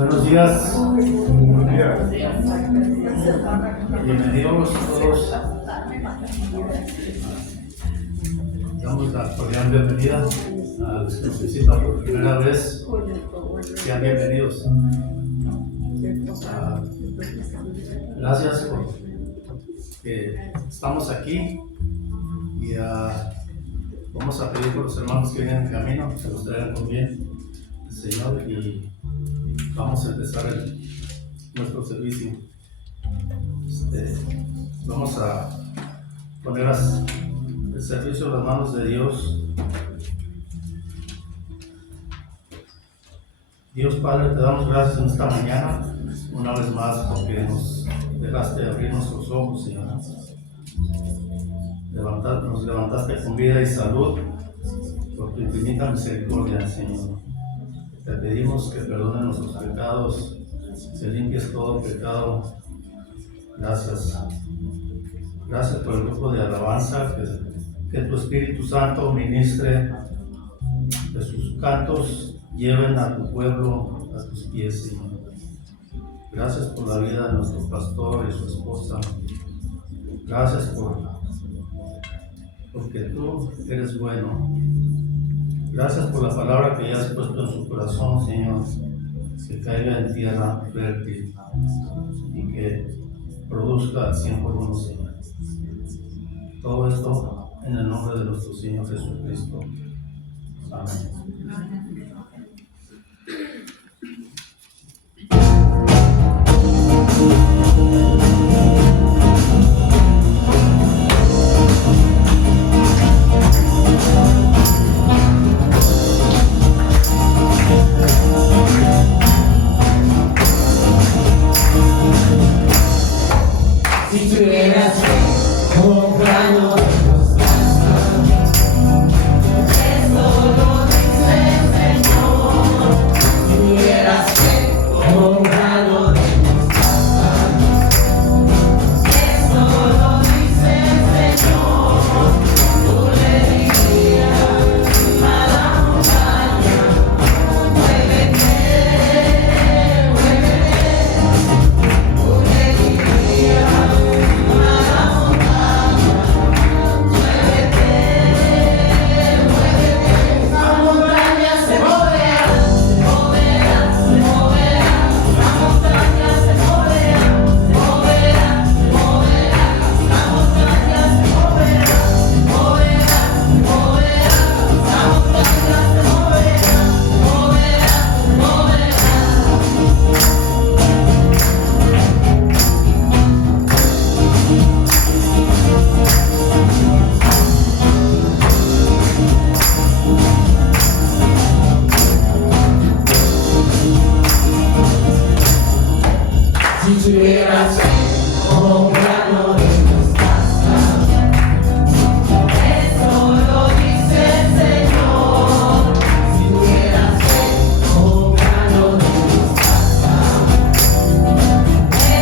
Buenos días. Bienvenidos todos. Damos la cordial bienvenida a los que nos visitan por primera vez. Sean bienvenidos. Gracias por que estamos aquí y vamos a pedir por los hermanos que vienen en camino que los traigan con bien el Señor y vamos a empezar nuestro servicio. Vamos a poner el servicio en las manos de Dios. Dios Padre, te damos gracias en esta mañana, una vez más, porque nos dejaste abrir nuestros ojos, Señor. Nos levantaste con vida y salud por tu infinita misericordia, Señor. Te pedimos que perdones nuestros pecados, que limpies todo pecado. Gracias. Gracias por el grupo de alabanza, que tu Espíritu Santo ministre, que sus cantos lleven a tu pueblo a tus pies, Señor. Gracias por la vida de nuestro pastor y su esposa. Gracias porque tú eres bueno. Gracias por la palabra que ya has puesto en su corazón, Señor, que caiga en tierra fértil y que produzca al 100%, Señor. Todo esto en el nombre de nuestro Señor Jesucristo. Amén. Si tuvieras un grano de mostaza, eso lo dice el Señor. Si tuvieras un grano de mostaza, eso lo dice el Señor. Tú le dirías a la montaña, muévete, muévete. Tú le dirías si tuvieras un grano de mostaza, eso lo dice el Señor. Si tuvieras un grano de mostaza,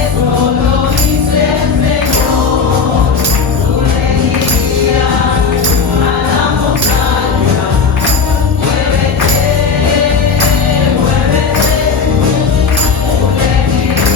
eso lo dice el Señor. Tú le dirías a la montaña, muévete, muévete. Tú le dirías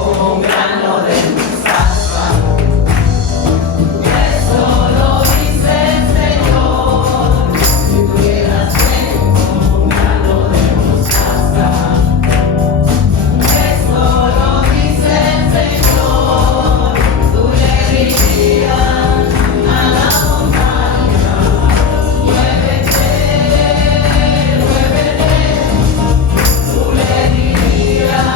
un grano de mostaza, eso lo dice el Señor. Si tuvieras un grano de mostaza, eso lo dice el Señor. Tú le dirías a la montaña, muévete, muévete. Tú le dirías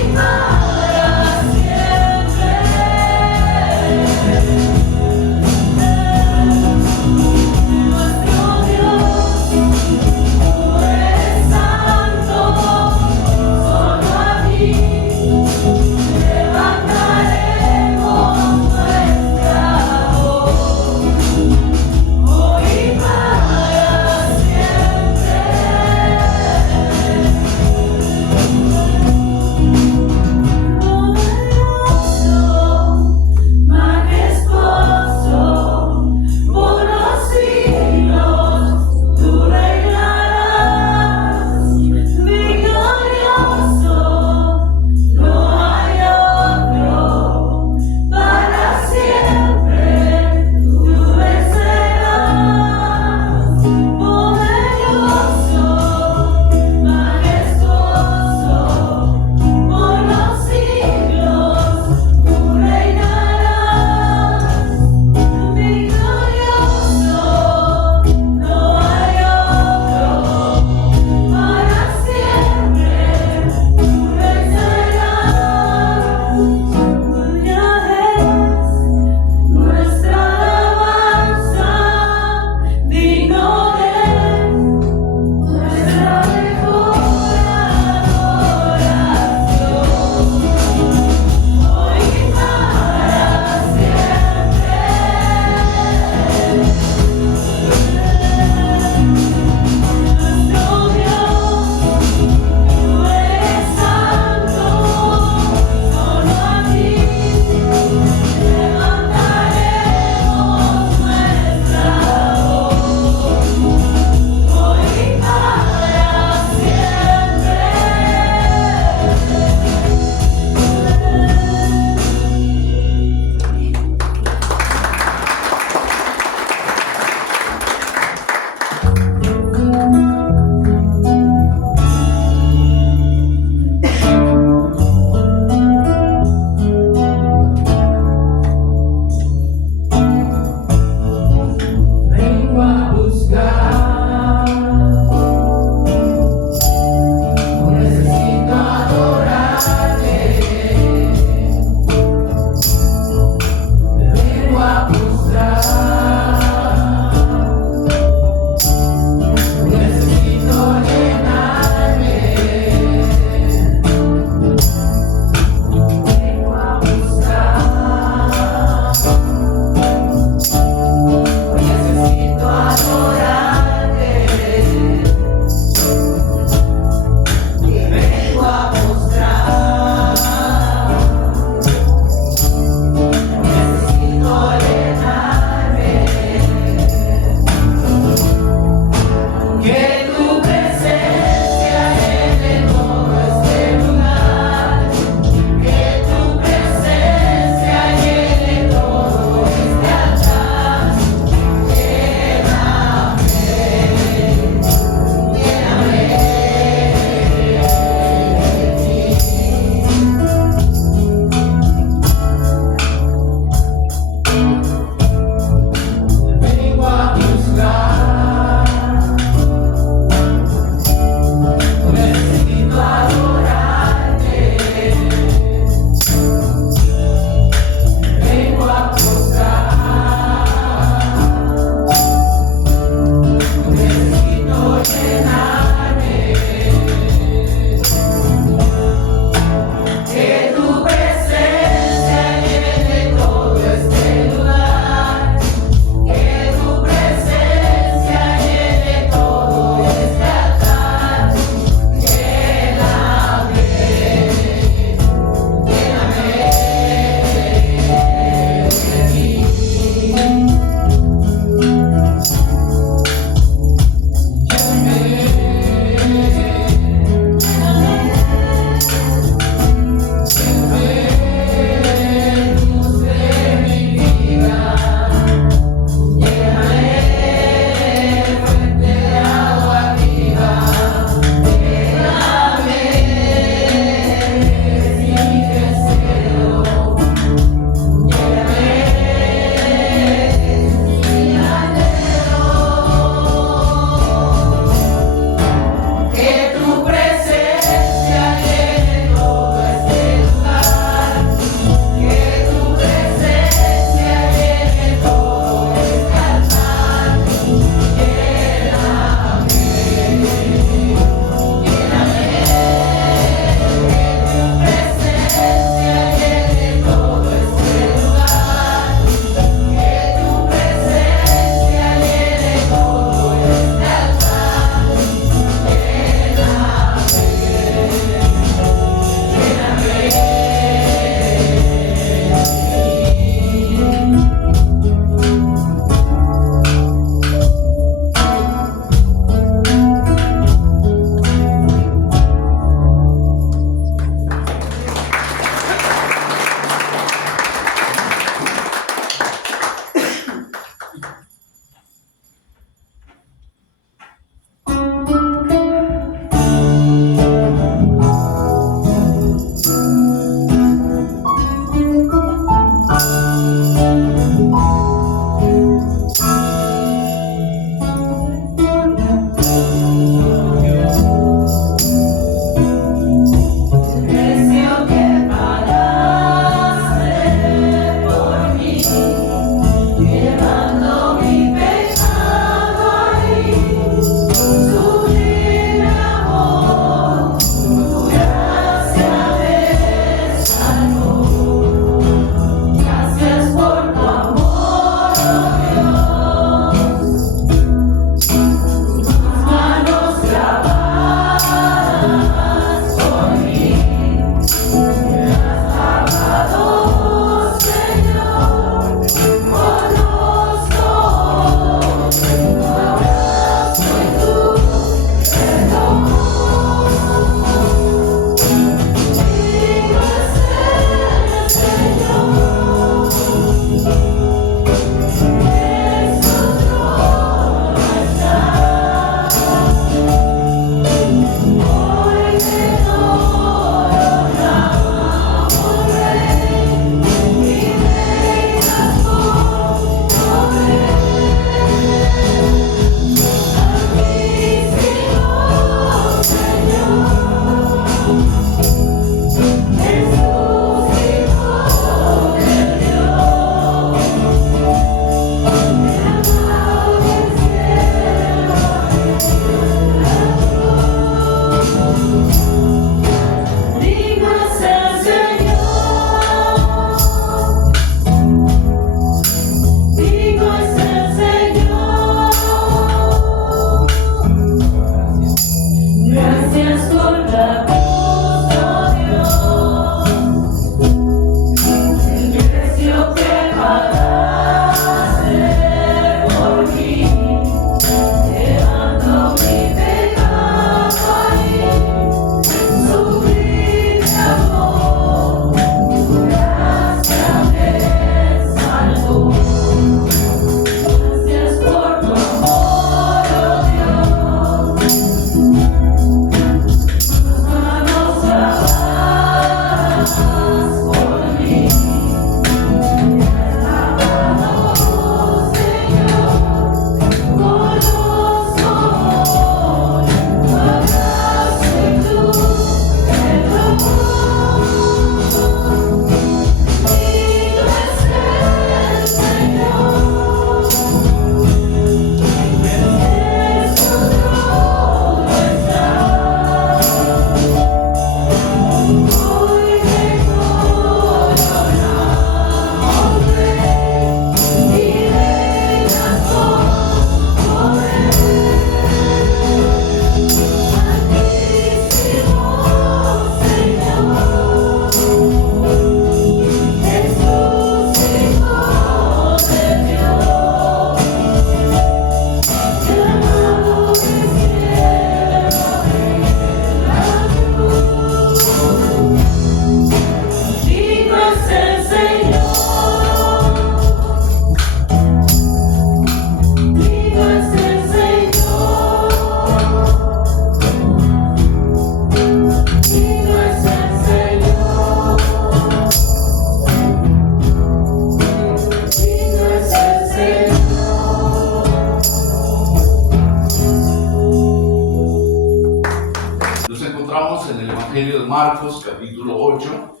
Evangelio de Marcos, capítulo 8.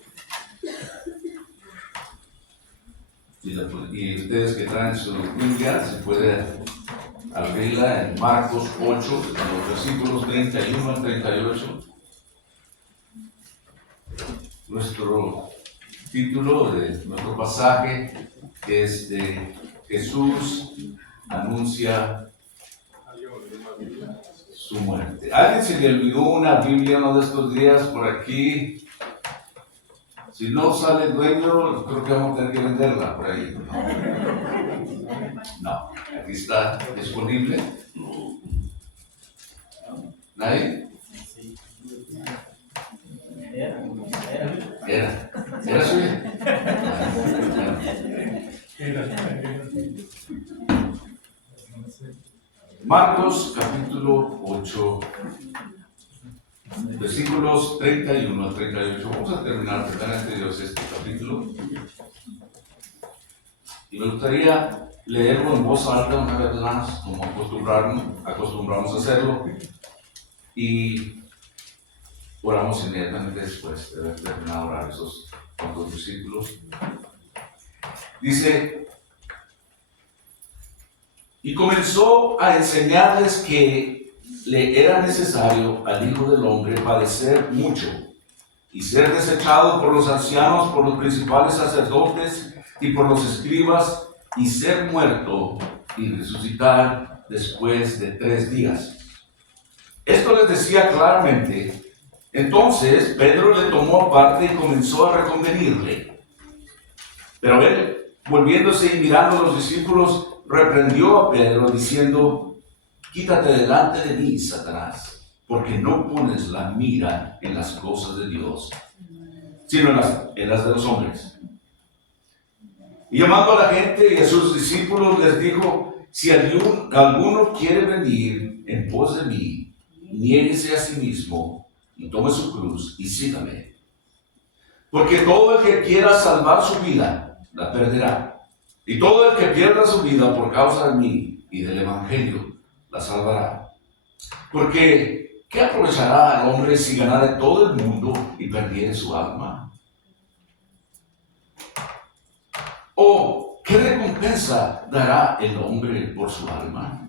Y ustedes que traen su Biblia, se puede abrirla en Marcos 8, en los versículos 31 al 38. Nuestro título de nuestro pasaje es de Jesús anuncia su muerte. ¿Alguien se le olvidó una Biblia uno de estos días por aquí? Si no sale el dueño, creo que vamos a tener que venderla por ahí. No, aquí está disponible. ¿Nadie? Era suya. Marcos capítulo 8, versículos 31 al 38. Vamos a terminar primeramente Dios este capítulo. Y me gustaría leerlo en voz alta una vez más, como acostumbramos a hacerlo. Y oramos inmediatamente después de haber terminado de orar esos cuantos versículos. Dice: y comenzó a enseñarles que le era necesario al Hijo del Hombre padecer mucho y ser desechado por los ancianos, por los principales sacerdotes y por los escribas, y ser muerto y resucitar después de 3 días. Esto les decía claramente. Entonces Pedro le tomó aparte y comenzó a reconvenirle. Pero él, volviéndose y mirando a los discípulos, reprendió a Pedro diciendo: quítate delante de mí, Satanás, porque no pones la mira en las cosas de Dios, sino en las de los hombres. Y llamando a la gente y a sus discípulos les dijo: si alguno quiere venir en pos de mí, niéguese a sí mismo y tome su cruz y sígame. Porque todo el que quiera salvar su vida, la perderá. Y todo el que pierda su vida por causa de mí y del Evangelio, la salvará. Porque, ¿qué aprovechará el hombre si ganare todo el mundo y perdiere su alma? ¿O qué recompensa dará el hombre por su alma?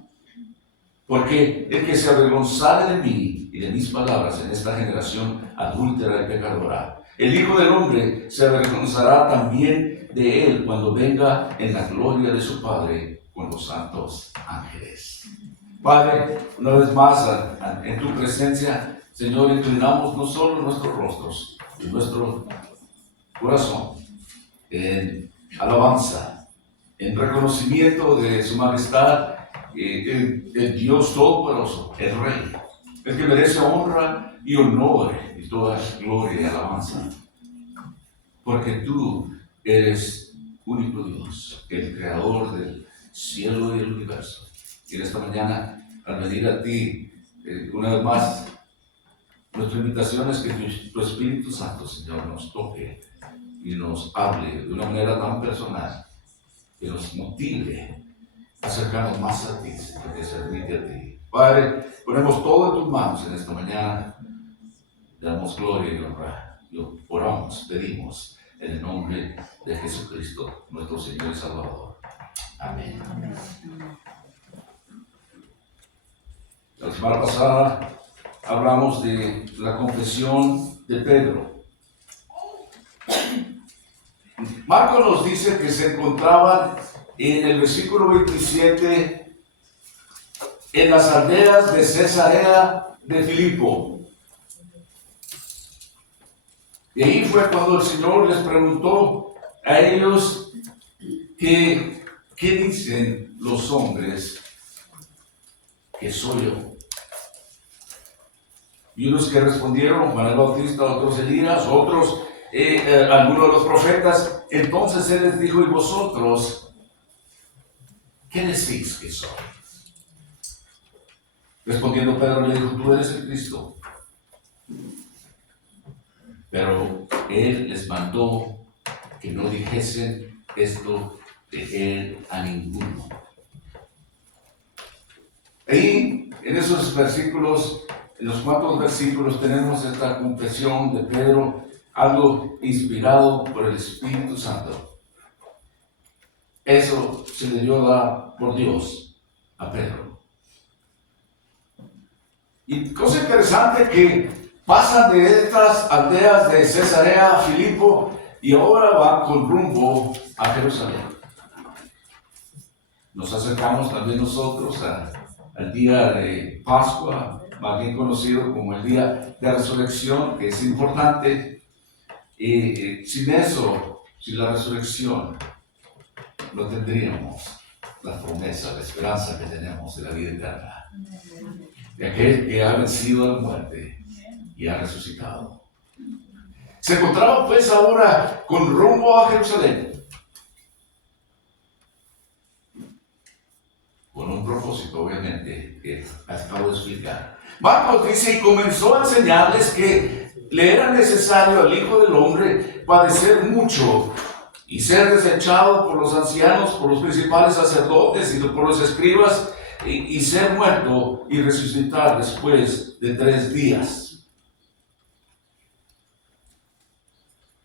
Porque el que se avergonzare de mí y de mis palabras en esta generación adúltera y pecadora, el Hijo del Hombre se avergonzará también de él cuando venga en la gloria de su Padre con los santos ángeles. Padre, una vez más en tu presencia, Señor, inclinamos no solo nuestros rostros y nuestro corazón en alabanza, en reconocimiento de su majestad, el Dios Todopoderoso, el Rey, el que merece honra y honor y toda gloria y alabanza, porque tú eres único Dios, el creador del cielo y del universo. Y en esta mañana, al venir a ti, una vez más, nuestra invitación es que tu Espíritu Santo, Señor, nos toque y nos hable de una manera tan personal, que nos motive a acercarnos más a ti, Señor, y servirte a ti. Padre, ponemos todo en tus manos en esta mañana, te damos gloria y honra, lo oramos, pedimos, en el nombre de Jesucristo, nuestro Señor y Salvador. Amén. La semana pasada hablamos de la confesión de Pedro. Marcos nos dice que se encontraban en el versículo 27 en las aldeas de Cesarea de Filipo. Y ahí fue cuando el Señor les preguntó a ellos que, ¿qué dicen los hombres que soy yo? Y unos que respondieron: Juan el Bautista, otros Elías, otros algunos de los profetas. Entonces él les dijo: ¿y vosotros qué decís que soy? Respondiendo Pedro le dijo: tú eres el Cristo. Pero él les mandó que no dijesen esto de él a ninguno. Ahí, en esos versículos, en los cuantos versículos tenemos esta confesión de Pedro, algo inspirado por el Espíritu Santo. Eso se le dio por Dios a Pedro. Y cosa interesante que pasan de estas aldeas de Cesarea a Filipo y ahora van con rumbo a Jerusalén. Nos acercamos también nosotros al día de Pascua, más bien conocido como el día de resurrección, que es importante. Y sin eso, sin la resurrección, no tendríamos la promesa, la esperanza que tenemos de la vida eterna, de aquel que ha vencido a la muerte y ha resucitado. Se encontraba pues ahora con rumbo a Jerusalén, con un propósito obviamente que acabo de explicar. Marcos dice, y comenzó a enseñarles que le era necesario al Hijo del Hombre padecer mucho y ser desechado por los ancianos, por los principales sacerdotes y por los escribas, y ser muerto y resucitar después de 3 días.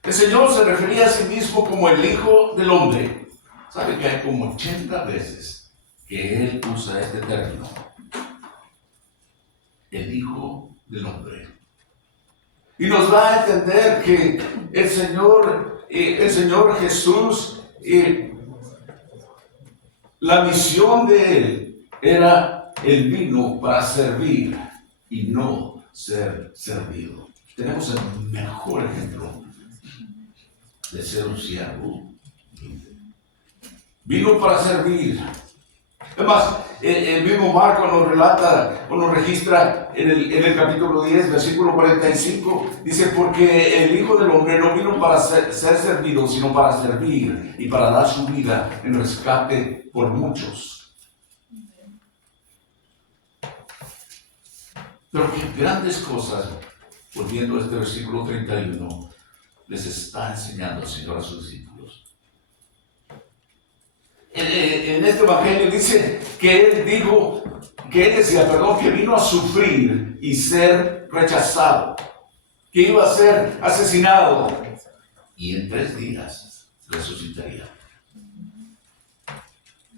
El Señor se refería a sí mismo como el Hijo del Hombre. ¿Sabe que hay como 80 veces que Él usa este término? El Hijo del Hombre. Y nos da a entender que el Señor Jesús, la misión de Él era, Él vino para servir y no ser servido. Tenemos el mejor ejemplo de ser un siervo. Vino para servir. Además, el mismo Marco nos relata o nos registra en el capítulo 10, versículo 45, dice, porque el Hijo del Hombre no vino para ser servido, sino para servir y para dar su vida en rescate por muchos. Pero qué grandes cosas, volviendo a este versículo 31, les está enseñando el Señor a sus discípulos. En este evangelio dice que él decía, que vino a sufrir y ser rechazado, que iba a ser asesinado y en 3 días resucitaría.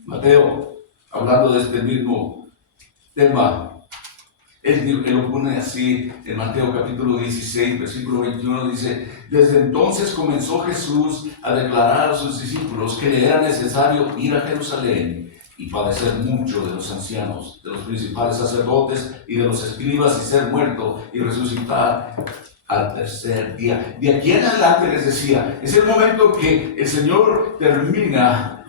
Mateo, hablando de este mismo tema, él lo pone así en Mateo capítulo 16, versículo 21, dice, desde entonces comenzó Jesús a declarar a sus discípulos que le era necesario ir a Jerusalén y padecer mucho de los ancianos, de los principales sacerdotes y de los escribas y ser muerto y resucitar al 3er día. De aquí en adelante les decía, es el momento que el Señor termina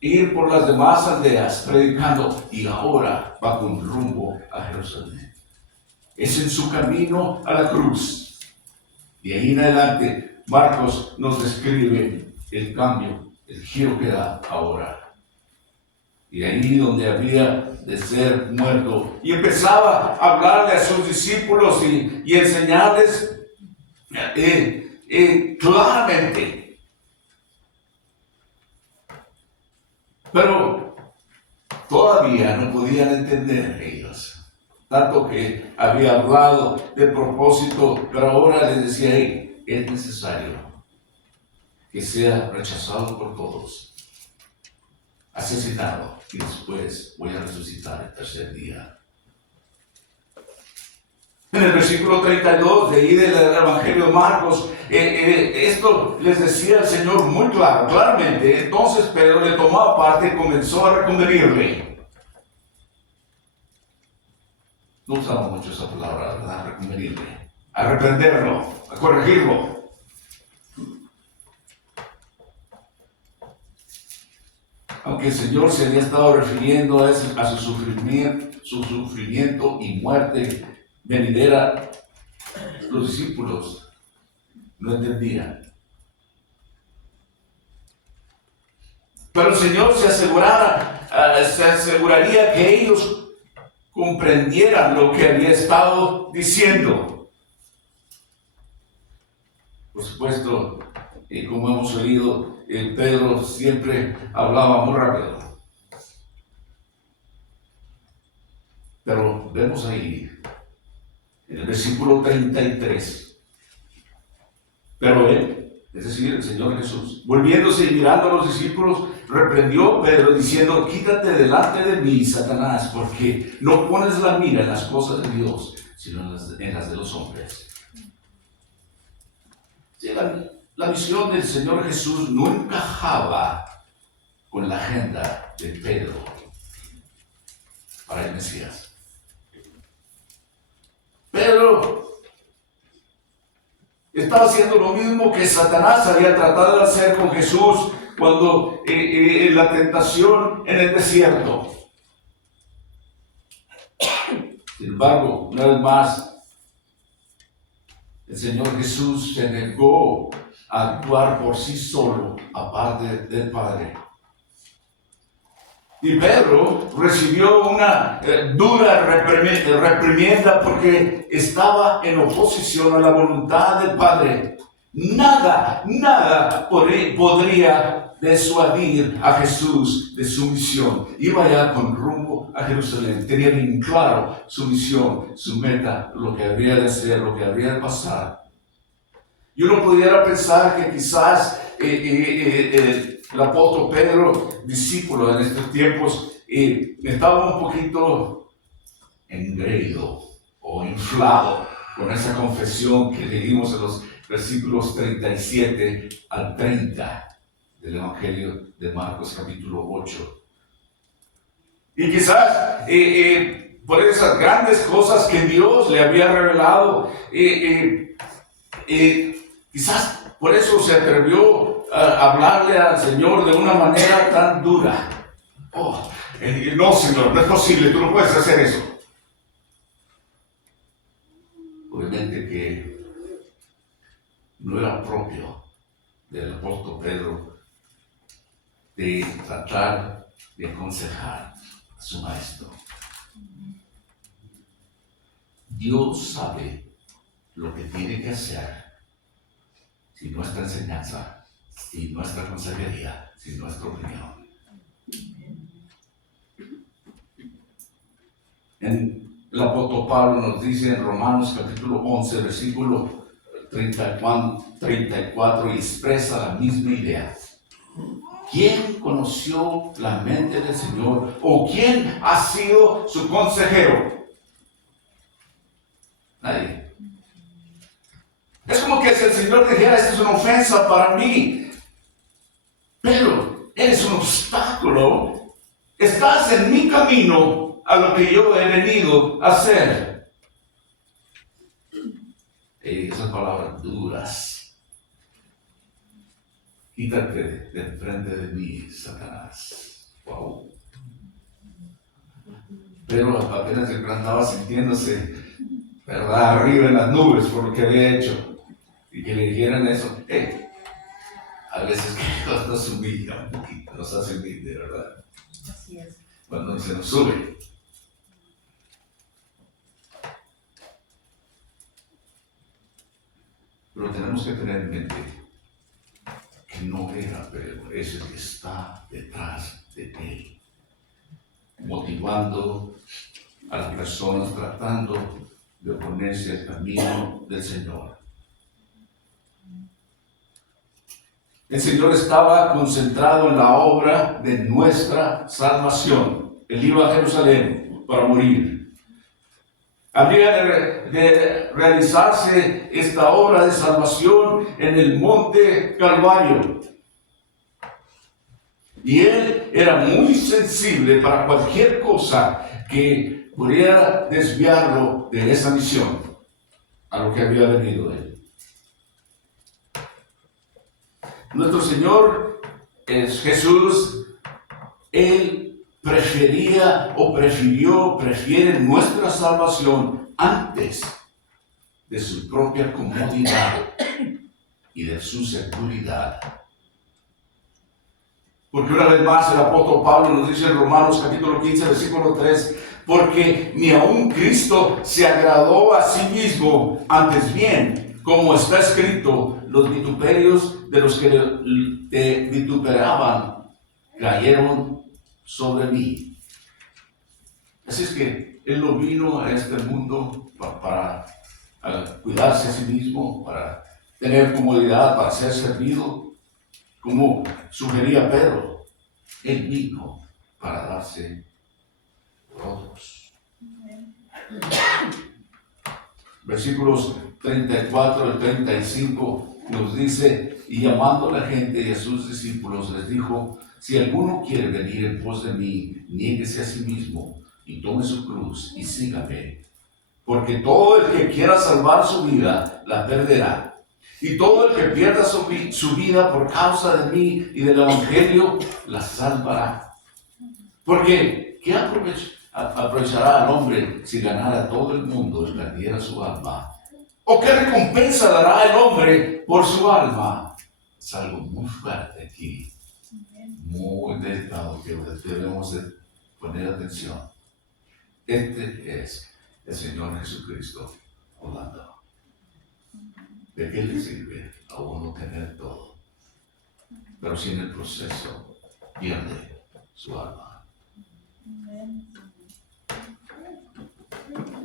ir por las demás aldeas predicando y ahora va con rumbo a Jerusalén. Es en su camino a la cruz. De ahí en adelante Marcos nos describe el cambio, el giro que da ahora. Y ahí donde había de ser muerto y empezaba a hablarle a sus discípulos y enseñarles claramente. Pero todavía no podían entender ellos, tanto que había hablado del propósito, pero ahora les decía, hey, es necesario que sea rechazado por todos, asesinado, y después voy a resucitar el 3er día. En el versículo 32 de ahí del Evangelio de Marcos, esto les decía el Señor muy claramente. Entonces Pedro le tomó aparte y comenzó a reconvenirle. No usamos mucho esa palabra, ¿verdad? Reconvenirle. A reprenderlo, a corregirlo. Aunque el Señor se había estado refiriendo a su sufrimiento y muerte venidera, los discípulos no entendían. Pero el Señor se aseguraría que ellos comprendieran lo que había estado diciendo. Por supuesto, como hemos oído, Pedro siempre hablaba muy rápido. Pero vemos ahí el versículo 33. Pero él, es decir, el Señor Jesús, volviéndose y mirando a los discípulos, reprendió a Pedro diciendo: quítate delante de mí, Satanás, porque no pones la mira en las cosas de Dios, sino en las de los hombres. Sí, la misión del Señor Jesús no encajaba con la agenda de Pedro para el Mesías. Pedro estaba haciendo lo mismo que Satanás había tratado de hacer con Jesús cuando en la tentación en el desierto. Sin embargo, una vez más, el Señor Jesús se negó a actuar por sí solo, aparte del Padre. Y Pedro recibió una dura reprimienda porque estaba en oposición a la voluntad del Padre. Nada podría disuadir a Jesús de su misión. Iba ya con rumbo a Jerusalén. Tenía bien claro su misión, su meta, lo que había de hacer, lo que había de pasar. Y uno pudiera pensar que quizás el apóstol Pedro, discípulo en estos tiempos, estaba un poquito engreído o inflado con esa confesión que leímos en los versículos 37 al 30 del Evangelio de Marcos capítulo 8. Y quizás por esas grandes cosas que Dios le había revelado, quizás por eso se atrevió a hablarle al Señor de una manera tan dura. Oh, no, Señor, no es posible, tú no puedes hacer eso. Obviamente que no era propio del apóstol Pedro de tratar de aconsejar a su maestro. Dios sabe lo que tiene que hacer sin nuestra enseñanza, sin nuestra consejería, sin nuestra opinión. El apóstol Pablo nos dice en Romanos capítulo 11, versículo 34, y expresa la misma idea. ¿Quién conoció la mente del Señor? ¿O quién ha sido su consejero? Nadie. Es como que si el Señor dijera: esta es una ofensa para mí, pero eres un obstáculo, estás en mi camino a lo que yo he venido a hacer. Esas palabras duras. Quítate de frente de mí, Satanás. Wow. Pero apenas el plan estaba sintiéndose, ¿verdad?, arriba en las nubes por lo que había hecho. Y que le dijeran eso. A veces que Dios nos humilla un poquito, nos hace humilde, ¿verdad? Así es. Cuando se nos sube. Pero tenemos que tener en mente que no era Pedro, es el que está detrás de él, motivando a las personas, tratando de oponerse al camino del Señor. El Señor estaba concentrado en la obra de nuestra salvación. Él iba a Jerusalén para morir. Había de realizarse esta obra de salvación en el monte Calvario. Y él era muy sensible para cualquier cosa que pudiera desviarlo de esa misión, a lo que había venido él. Nuestro Señor es Jesús. Él prefiere nuestra salvación antes de su propia comodidad y de su seguridad. Porque una vez más el apóstol Pablo nos dice en Romanos capítulo 15, versículo 3, porque ni aun Cristo se agradó a sí mismo, antes bien, como está escrito, los vituperios de los que te vituperaban cayeron sobre mí. Así es que Él no vino a este mundo para a cuidarse a sí mismo, para tener comodidad, para ser servido, como sugería Pedro. Él vino para darse todos. Versículos 34 al 35 nos dice: y llamando a la gente y a sus discípulos les dijo: si alguno quiere venir en pos de mí, niéguese a sí mismo y tome su cruz y sígame. Porque todo el que quiera salvar su vida, la perderá. Y todo el que pierda su vida por causa de mí y del Evangelio, la salvará. Porque, ¿qué aprovechará al hombre si ganara todo el mundo y perdiera su alma? ¿O qué recompensa dará el hombre por su alma? Es algo muy fuerte aquí, muy delicado, que debemos de poner atención. Este es el Señor Jesucristo hablando. ¿De qué le sirve a uno tener todo, pero si en el proceso pierde su alma?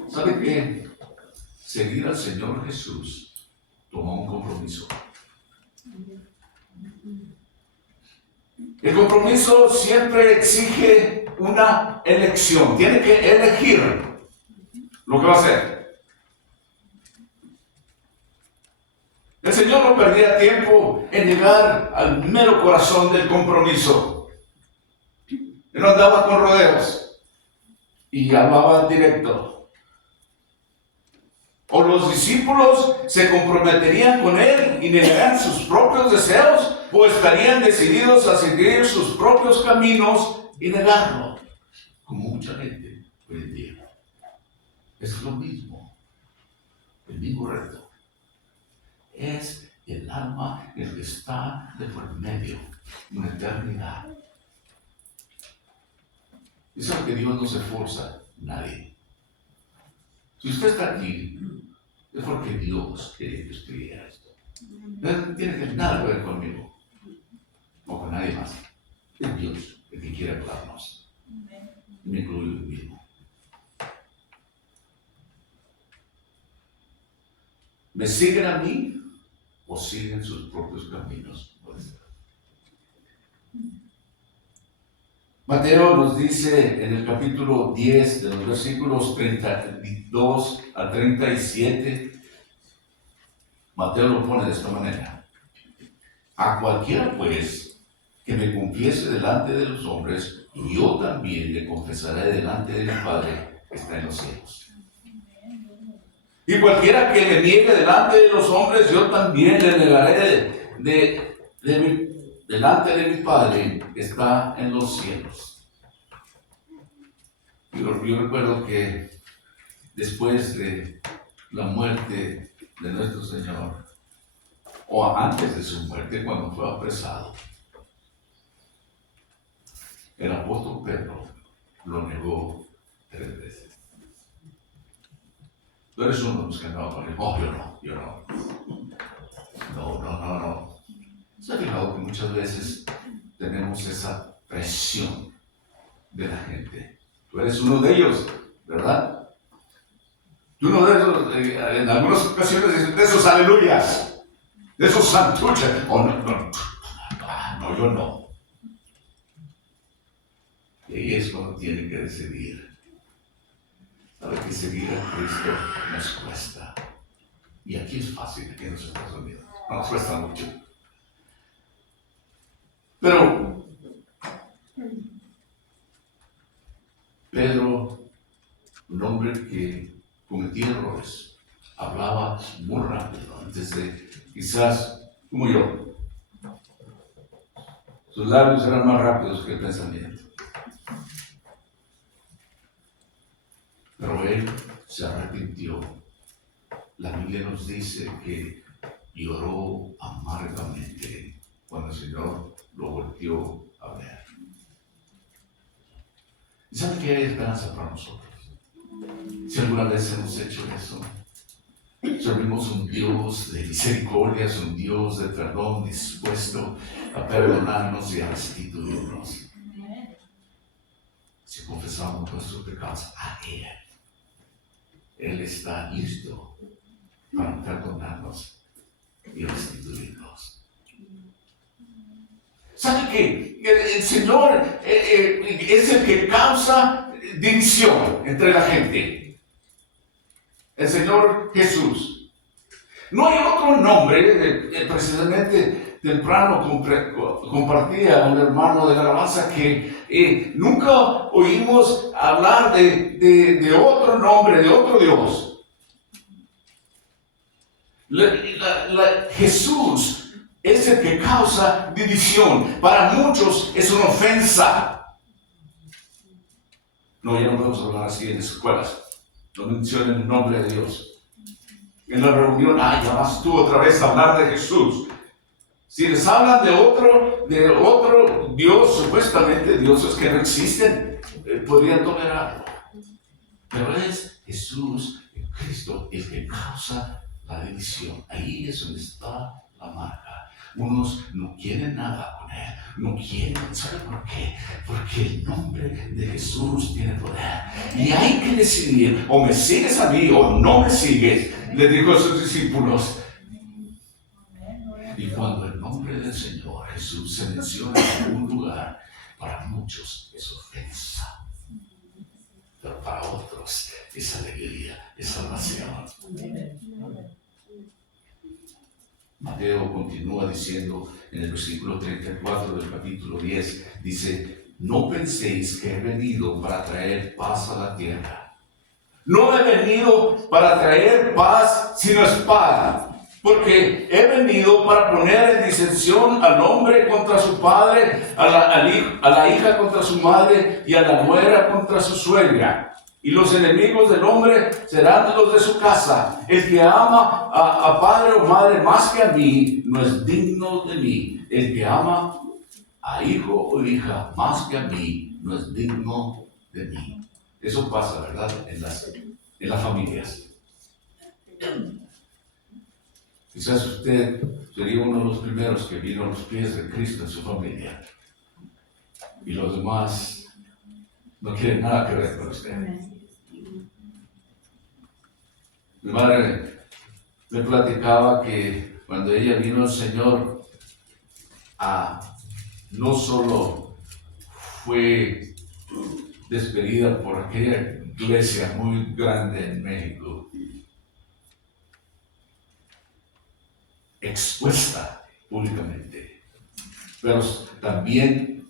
¿Sabe qué? Seguir al Señor Jesús toma un compromiso. El compromiso siempre exige una elección. Tiene que elegir lo que va a hacer. El Señor no perdía tiempo en llegar al mero corazón del compromiso. Él no andaba con rodeos y hablaba directo. O los discípulos se comprometerían con Él y negarían sus propios deseos, o estarían decididos a seguir sus propios caminos y negarlo, como mucha gente hoy en día. Es lo mismo, el mismo reto. Es el alma el que está de por medio, una eternidad. Y sabe que Dios no se forza nadie. Si usted está aquí, es porque Dios quiere que usted viera esto. No tiene que nada que ver conmigo o con nadie más. Es Dios el que quiere hablarnos. Y me incluyo el mismo. ¿Me siguen a mí o siguen sus propios caminos? Mateo nos dice en el capítulo 10, de los versículos 32 a 37, Mateo lo pone de esta manera: a cualquiera pues que me confiese delante de los hombres, yo también le confesaré delante de mi Padre que está en los cielos. Y cualquiera que me niegue delante de los hombres, yo también le negaré delante de mi Padre que está en los cielos. Yo recuerdo que después de la muerte de nuestro Señor, o antes de su muerte, cuando fue apresado, el apóstol Pedro lo negó 3 veces. Tú eres uno de los que andaba con él. Oh, yo no. No. ¿Se ha fijado que muchas veces tenemos esa presión de la gente? Tú eres uno de ellos, ¿verdad? Tú uno de esos, en algunas ocasiones dices, de esos aleluyas, de esos santuchas. Oh, no, yo no. Y ahí es cuando tienen que decidir. Sabe que seguir a Cristo nos cuesta. Y aquí es fácil, aquí en los Estados Unidos. No nos cuesta mucho. Pero Pedro, un hombre que cometía errores, hablaba muy rápido, antes de, quizás como yo. Sus labios eran más rápidos que el pensamiento. Pero él se arrepintió. La Biblia nos dice que lloró amargamente cuando el Señor lo volvió a ver. ¿Y saben qué hay esperanza para nosotros? Si alguna vez hemos hecho eso, servimos un Dios de misericordias, un Dios de perdón dispuesto a perdonarnos y a restituirnos. Si confesamos nuestros pecados a Él está listo para perdonarnos y restituirnos. ¿Sabe qué? El Señor es el que causa división entre la gente. El Señor Jesús. No hay otro nombre, precisamente temprano compartía un hermano de la alabanza que nunca oímos hablar de otro nombre, de otro Dios. Jesús es el que causa división. Para muchos es una ofensa. No, ya no podemos hablar así en las escuelas. No mencionen el nombre de Dios. En la reunión, ya vas tú otra vez a hablar de Jesús. Si les hablan de otro Dios, supuestamente dioses que no existen, podrían tolerarlo. Pero es Jesús, el Cristo, el que causa la división. Ahí es donde está la marca. Unos no quieren nada con él, no quieren, ¿sabe por qué? Porque el nombre de Jesús tiene poder. Y hay que decidir, o me sigues a mí o no me sigues, le dijo a sus discípulos. Y cuando el nombre del Señor Jesús se menciona en algún lugar, para muchos es ofensa. Pero para otros es alegría, es salvación. Mateo continúa diciendo en el versículo 34 del capítulo 10, dice, no penséis que he venido para traer paz a la tierra. No he venido para traer paz sino espada. Porque he venido para poner en disensión al hombre contra su padre, a la hija contra su madre y a la nuera contra su suegra. Y los enemigos del hombre serán los de su casa. El que ama a padre o madre más que a mí, no es digno de mí. El que ama a hijo o hija más que a mí, no es digno de mí. Eso pasa, ¿verdad? En las familias. Quizás usted sería uno de los primeros que vino a los pies de Cristo en su familia. Y los demás no quieren nada que ver con usted. Mi madre me platicaba que cuando ella vino al Señor, no solo fue despedida por aquella iglesia muy grande en México, expuesta públicamente, pero también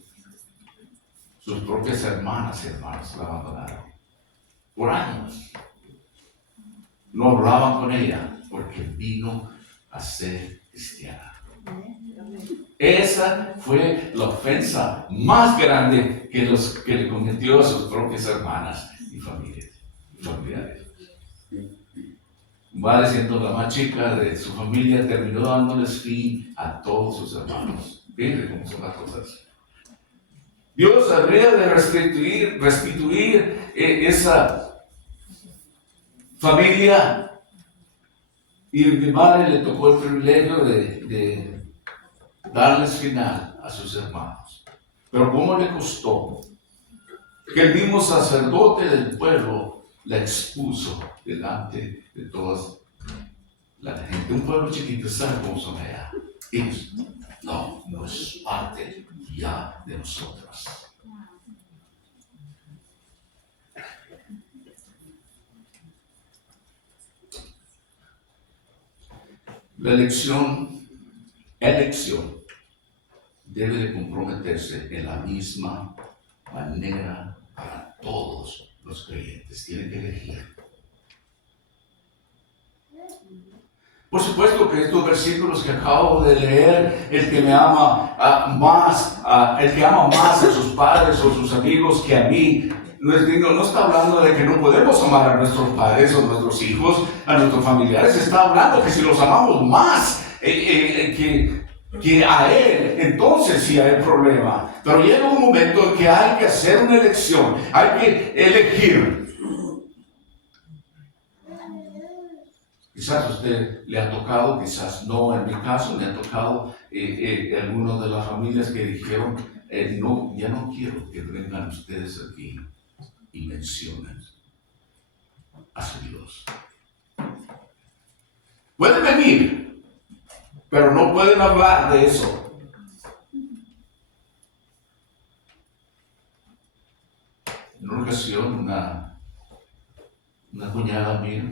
sus propias hermanas y hermanos la abandonaron por años. No hablaban con ella porque vino a ser cristiana. Esa fue la ofensa más grande que le cometió a sus propias hermanas y familiares. Va siendo la más chica de su familia, terminó dándoles fin a todos sus hermanos. Fíjense cómo son las cosas. Dios habría de restituir esa familia, y mi madre le tocó el privilegio de darles final a sus hermanos. Pero ¿cómo le costó? Que el mismo sacerdote del pueblo la expuso delante de toda la gente. Un pueblo chiquito, ¿sabe cómo son allá? Ellos, no es parte ya de nosotros. La elección debe de comprometerse en la misma manera para todos los creyentes. Tienen que elegir. Por supuesto que estos versículos que acabo de leer, el que me ama el que ama más a sus padres o sus amigos que a mí, no está hablando de que no podemos amar a nuestros padres o nuestros hijos, a nuestros familiares. Está hablando que si los amamos más que a Él, entonces sí hay problema. Pero llega un momento en que hay que hacer una elección, hay que elegir. Quizás a usted le ha tocado, quizás no. En mi caso me ha tocado algunos de las familias que dijeron, no, ya no quiero que vengan ustedes aquí y mencionen a su Dios. ir, pero no pueden hablar de eso. En una ocasión, una cuñada mía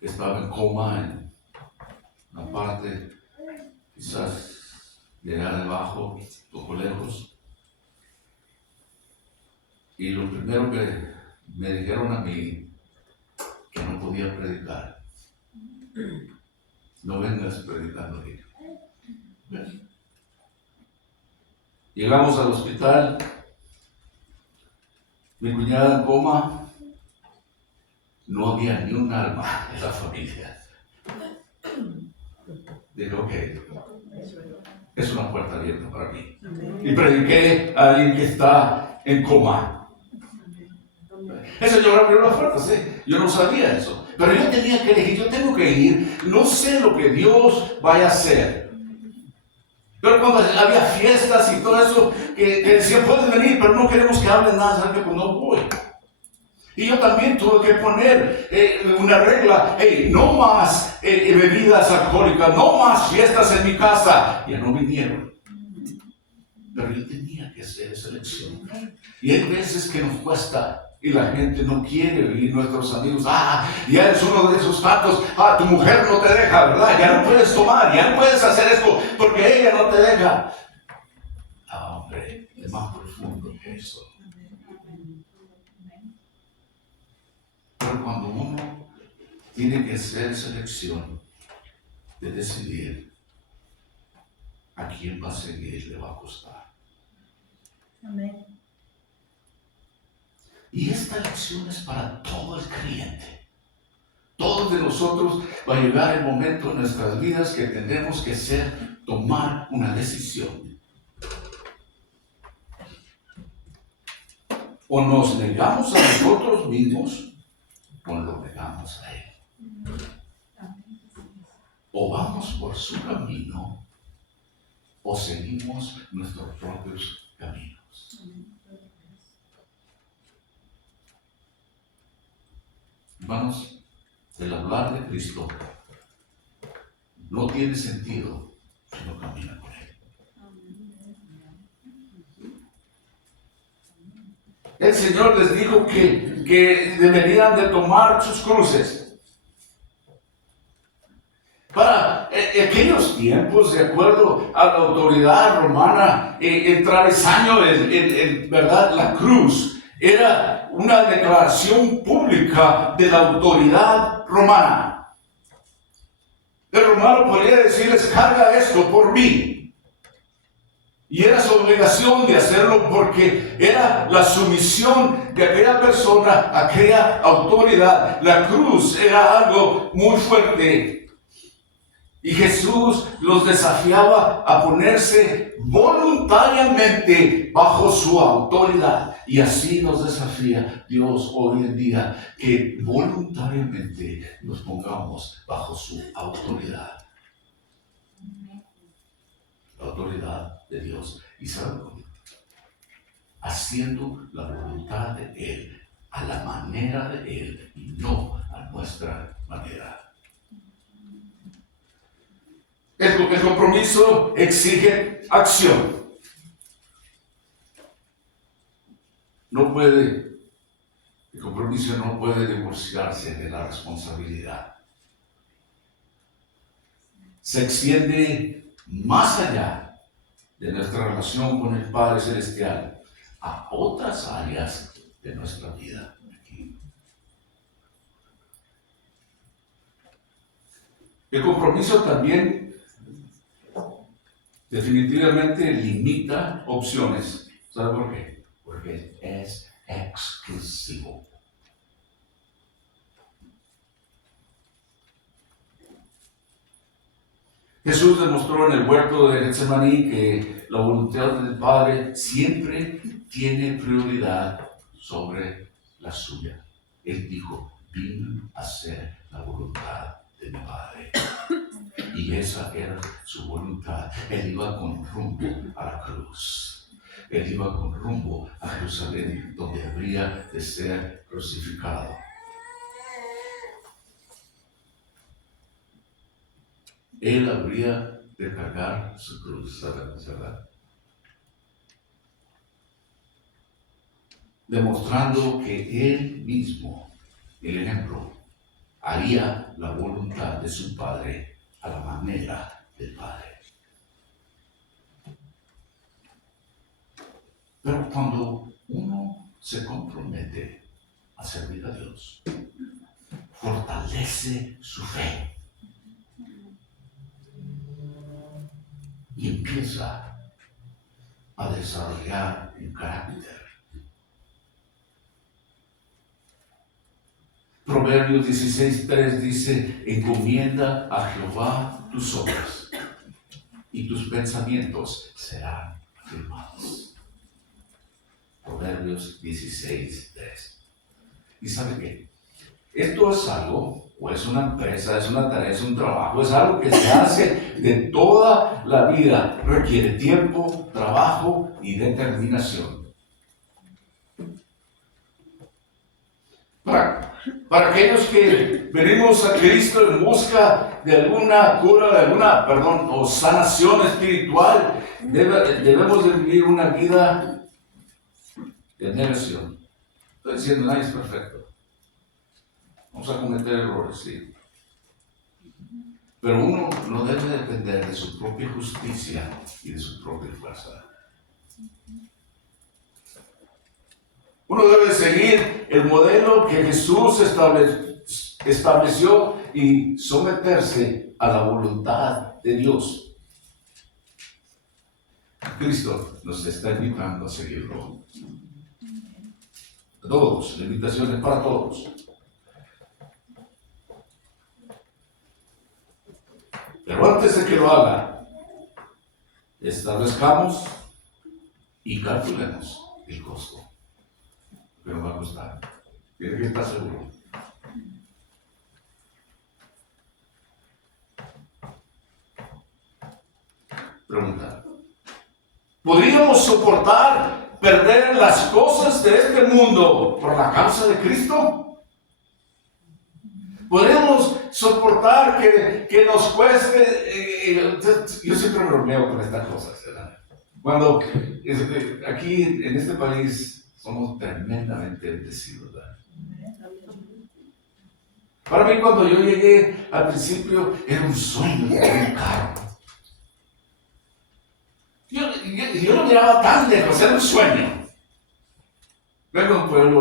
que estaba en coma en una parte, quizás de allá debajo, un poco lejos. Y lo primero que me dijeron a mí, que no podía predicar. No vengas predicando aquí. Llegamos al hospital, mi cuñada en coma, no había ni un alma en la familia. Dije, ok, es una puerta abierta para mí. Y prediqué a alguien que está en coma. El Señor abrió las puertas, ¿sí? Yo no sabía eso. Pero yo tenía que elegir, yo tengo que ir. No sé lo que Dios vaya a hacer. Pero cuando había fiestas y todo eso, que decían, puedes venir, pero no queremos que hablen nada, ¿sabes? Pues no voy. Y yo también tuve que poner una regla, hey, no más bebidas alcohólicas, no más fiestas en mi casa. Ya no vinieron. Pero yo tenía que hacer esa elección. Y hay veces que nos cuesta y la gente no quiere oír, nuestros amigos, ya es uno de esos patos, tu mujer no te deja, ¿verdad? Ya no puedes tomar, ya no puedes hacer esto porque ella no te deja. Hombre, es más profundo que eso. Pero cuando uno tiene que hacer esa elección de decidir a quién va a seguir, le va a costar. Amén. Y esta elección es para todo el creyente. Todos de nosotros va a llegar el momento en nuestras vidas que tendremos que tomar una decisión. O nos negamos a nosotros mismos, o lo negamos a Él. O vamos por su camino, o seguimos nuestros propios caminos. Hermanos, el hablar de Cristo no tiene sentido si no camina con Él. El Señor les dijo que deberían de tomar sus cruces. Para aquellos tiempos, de acuerdo a la autoridad romana, el travesaño, ¿verdad? La cruz era una declaración pública de la autoridad romana. El romano podría decirles, carga esto por mí. Y era su obligación de hacerlo porque era la sumisión de aquella persona, aquella autoridad. La cruz era algo muy fuerte. Y Jesús los desafiaba a ponerse voluntariamente bajo su autoridad. Y así nos desafía Dios hoy en día, que voluntariamente nos pongamos bajo su autoridad. La autoridad de Dios. ¿Y saben cómo? Haciendo la voluntad de Él, a la manera de Él, y no a nuestra manera. El compromiso exige acción. El compromiso no puede divorciarse de la responsabilidad. Se extiende más allá de nuestra relación con el Padre Celestial a otras áreas de nuestra vida aquí. El compromiso también definitivamente limita opciones. ¿Sabe por qué? Porque es exclusivo. Jesús demostró en el huerto de Getsemaní que la voluntad del Padre siempre tiene prioridad sobre la suya. Él dijo, vine a hacer la voluntad de mi Padre. Y esa era su voluntad. Él iba con rumbo a la cruz. Él iba con rumbo a Jerusalén, donde habría de ser crucificado. Él habría de cargar su cruz, ¿sabemos, verdad? Demostrando que Él mismo, el ejemplo, haría la voluntad de su Padre a la manera del Padre. Pero cuando uno se compromete a servir a Dios, fortalece su fe y empieza a desarrollar un carácter. Proverbios 16:3 dice: encomienda a Jehová tus obras y tus pensamientos serán afirmados. Proverbios 16:3. ¿Y sabe qué? Esto es algo, o es una empresa, es una tarea, es un trabajo, es algo que se hace de toda la vida. Requiere tiempo, trabajo y determinación. Para aquellos que venimos a Cristo en busca de alguna cura, o sanación espiritual, debemos de vivir una vida de negación. Estoy diciendo, nadie es perfecto. Vamos a cometer errores, sí. Pero uno no debe depender de su propia justicia y de su propia fuerza. Uno debe seguir el modelo que Jesús estableció y someterse a la voluntad de Dios. Cristo nos está invitando a seguirlo. A todos, la invitación es para todos. Pero antes de que lo haga, establezcamos y calculemos el costo que nos va a costar. Tiene que estar seguro. Pregunta: ¿podríamos soportar perder las cosas de este mundo por la causa de Cristo? ¿Podemos soportar que nos cueste? Yo siempre me bromeo con estas cosas, ¿verdad? Cuando aquí en este país somos tremendamente bendecidos, ¿verdad? Para mí, cuando yo llegué al principio, era un sueño tener un carro. Yo lo miraba tan lejos, era un sueño. Vengo de un pueblo,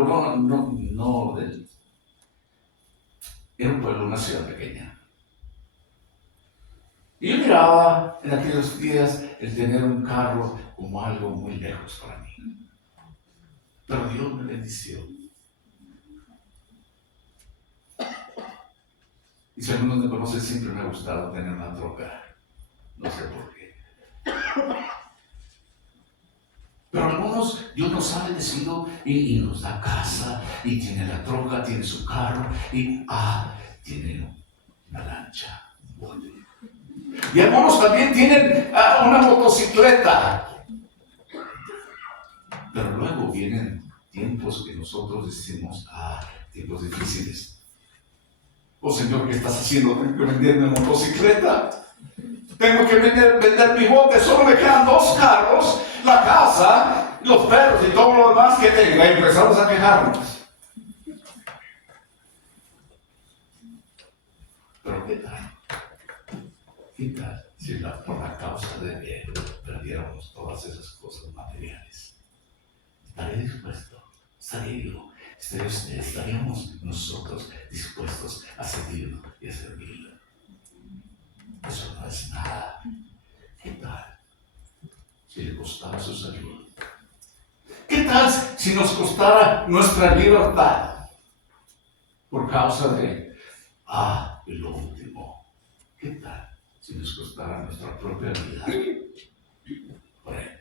era un pueblo, una ciudad pequeña. Y yo miraba en aquellos días el tener un carro como algo muy lejos para mí. Pero Dios me bendició. Y si algunos me conocen, siempre me ha gustado tener una troca. No sé por qué. Pero algunos, Dios nos ha bendecido y nos da casa, y tiene la troca, tiene su carro, y tiene una lancha, un bote. Y algunos también tienen una motocicleta. Pero luego vienen tiempos que nosotros decimos, tiempos difíciles. Oh Señor, ¿qué estás haciendo? Tengo que vender mi motocicleta. Tengo que vender mi bote. Solo me quedan 2 carros, la casa, los perros y todo lo demás que tenga. Y empezamos a quejarnos. Pero ¿qué tal? ¿Qué tal si por la causa de Él perdiéramos todas esas cosas materiales? ¿Estaré dispuesto? ¿Estaré yo? ¿Estaré usted? ¿Estaríamos nosotros dispuestos a seguirlo y a servirlo? Eso no es nada. ¿Qué tal si le costara su salud? ¿Qué tal si nos costara nuestra libertad por causa de lo último? ¿Qué tal si nos costara nuestra propia vida por Él?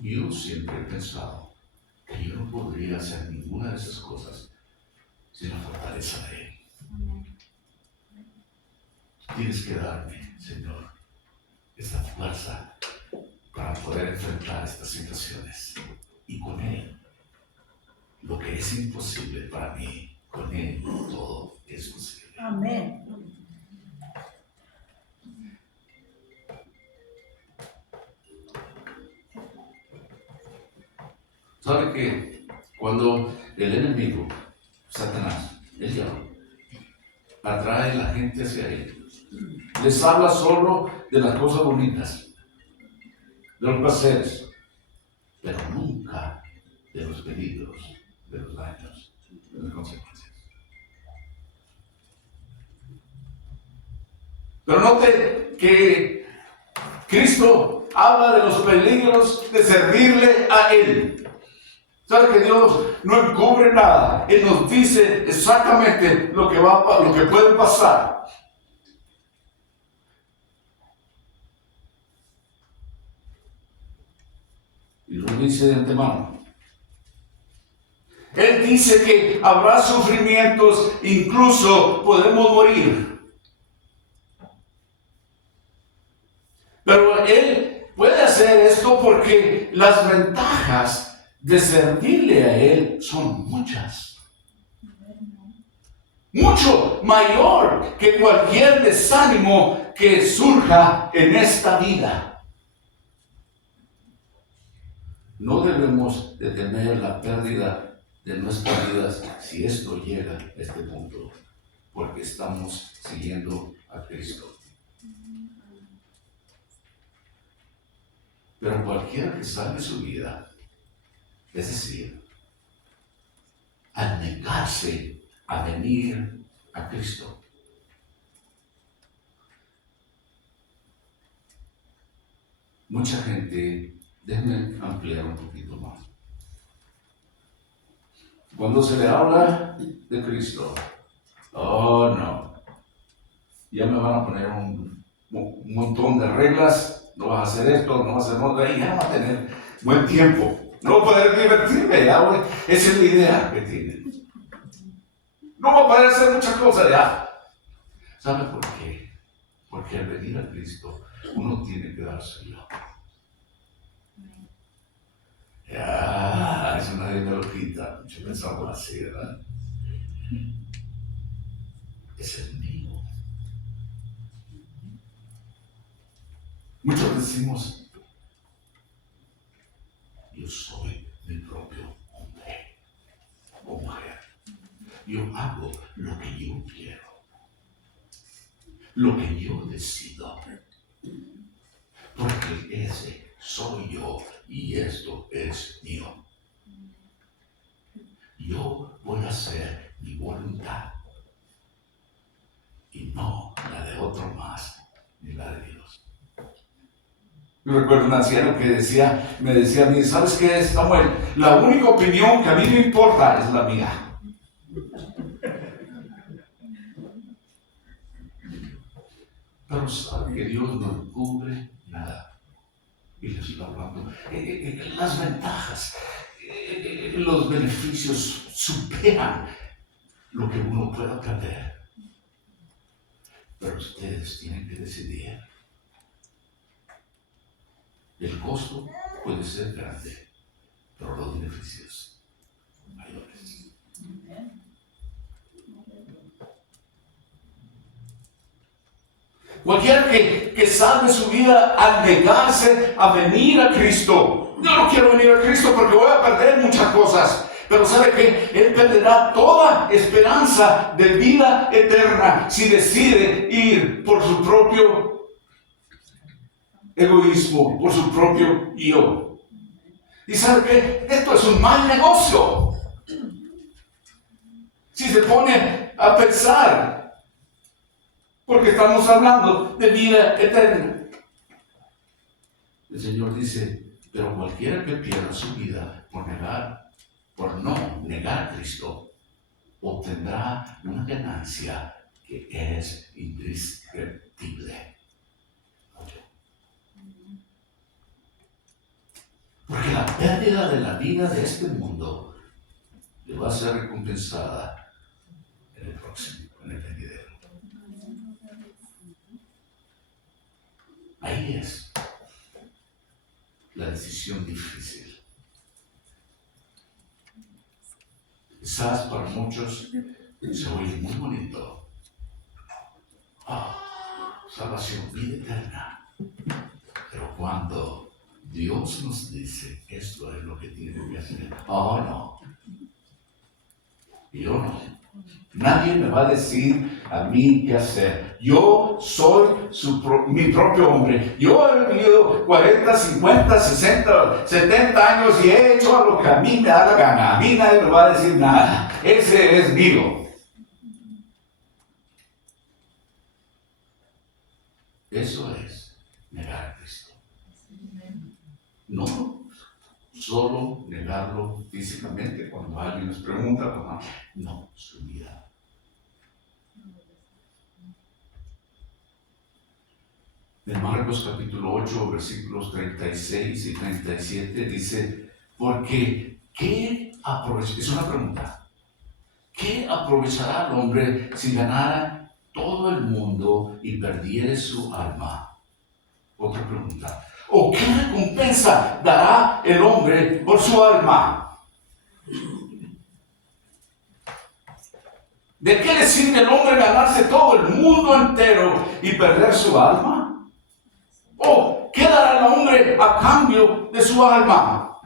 Yo siempre he pensado que yo no podría hacer ninguna de esas cosas sin la fortaleza de Él. Tienes que darme, Señor, esta fuerza para poder enfrentar estas situaciones. Y con Él lo que es imposible para mí, con Él todo es posible. Amén. ¿Sabe que cuando el enemigo, Satanás, el diablo, atrae a la gente hacia él, les habla solo de las cosas bonitas, de los placeres, pero nunca de los peligros, de los daños, de las consecuencias? Pero note que Cristo habla de los peligros de servirle a Él. ¿Sabe que Dios no encubre nada? Él nos dice exactamente lo que puede pasar. Y lo dice de antemano. Él dice que habrá sufrimientos, incluso podemos morir. Pero Él puede hacer esto porque las ventajas de servirle a Él son muchas. Mucho mayor que cualquier desánimo que surja en esta vida. No debemos de temer la pérdida de nuestras vidas si esto llega a este punto, porque estamos siguiendo a Cristo. Pero cualquiera que salve su vida, es decir, al negarse a venir a Cristo, mucha gente, déjenme ampliar un poquito más. Cuando se le habla de Cristo, oh no, ya me van a poner un montón de reglas, no vas a hacer esto, no vas a hacer otra, y ya no va a tener buen tiempo. No voy a poder divertirme, ya, güey. Esa es la idea que tienen. No voy a poder hacer muchas cosas, ya. ¿Sabe por qué? Porque al venir a Cristo, uno tiene que dárselo. Ya, eso nadie me lo quita. Yo pensaba así, ¿verdad? Es el mío. Muchos decimos, yo soy mi propio hombre o mujer. Yo hago lo que yo quiero, lo que yo decido, porque ese soy yo y esto es mío. Yo voy a hacer mi voluntad y no la de otro más, ni la de Dios. Yo recuerdo un anciano que me decía a mí, ¿sabes qué, Samuel? La única opinión que a mí me importa es la mía. Pero sabe que Dios no cubre nada. Y les estoy hablando. Las ventajas, los beneficios superan lo que uno pueda perder. Pero ustedes tienen que decidir. El costo puede ser grande, pero los beneficios mayores. Cualquiera que salve su vida al negarse a venir a Cristo. Yo no quiero venir a Cristo porque voy a perder muchas cosas. Pero sabe que Él perderá toda esperanza de vida eterna si decide ir por su propio egoísmo, por su propio yo. Y sabe que esto es un mal negocio. Si se pone a pensar, porque estamos hablando de vida eterna. El Señor dice, pero cualquiera que pierda su vida por no negar a Cristo, obtendrá una ganancia que es indescriptible. Porque la pérdida de la vida de este mundo le va a ser recompensada en el próximo, en el venidero. Ahí es la decisión difícil. Quizás para muchos se oye muy bonito. Salvación, vida eterna. Pero cuando Dios nos dice esto es lo que tiene que hacer, no. Yo no. Nadie me va a decir a mí qué hacer. Yo soy mi propio hombre. Yo he vivido 40, 50, 60, 70 años y he hecho lo que a mí me da la gana. A mí nadie me va a decir nada. Ese es mío. Eso es negar a Cristo. No solo negarlo físicamente cuando alguien nos pregunta, no, su vida. En Marcos capítulo 8, versículos 36 y 37 dice, porque es una pregunta, ¿qué aprovechará el hombre si ganara todo el mundo y perdiere su alma? Otra pregunta, ¿o qué recompensa dará el hombre por su alma? ¿De qué le sirve al hombre ganarse todo el mundo entero y perder su alma? ¿O qué dará el hombre a cambio de su alma?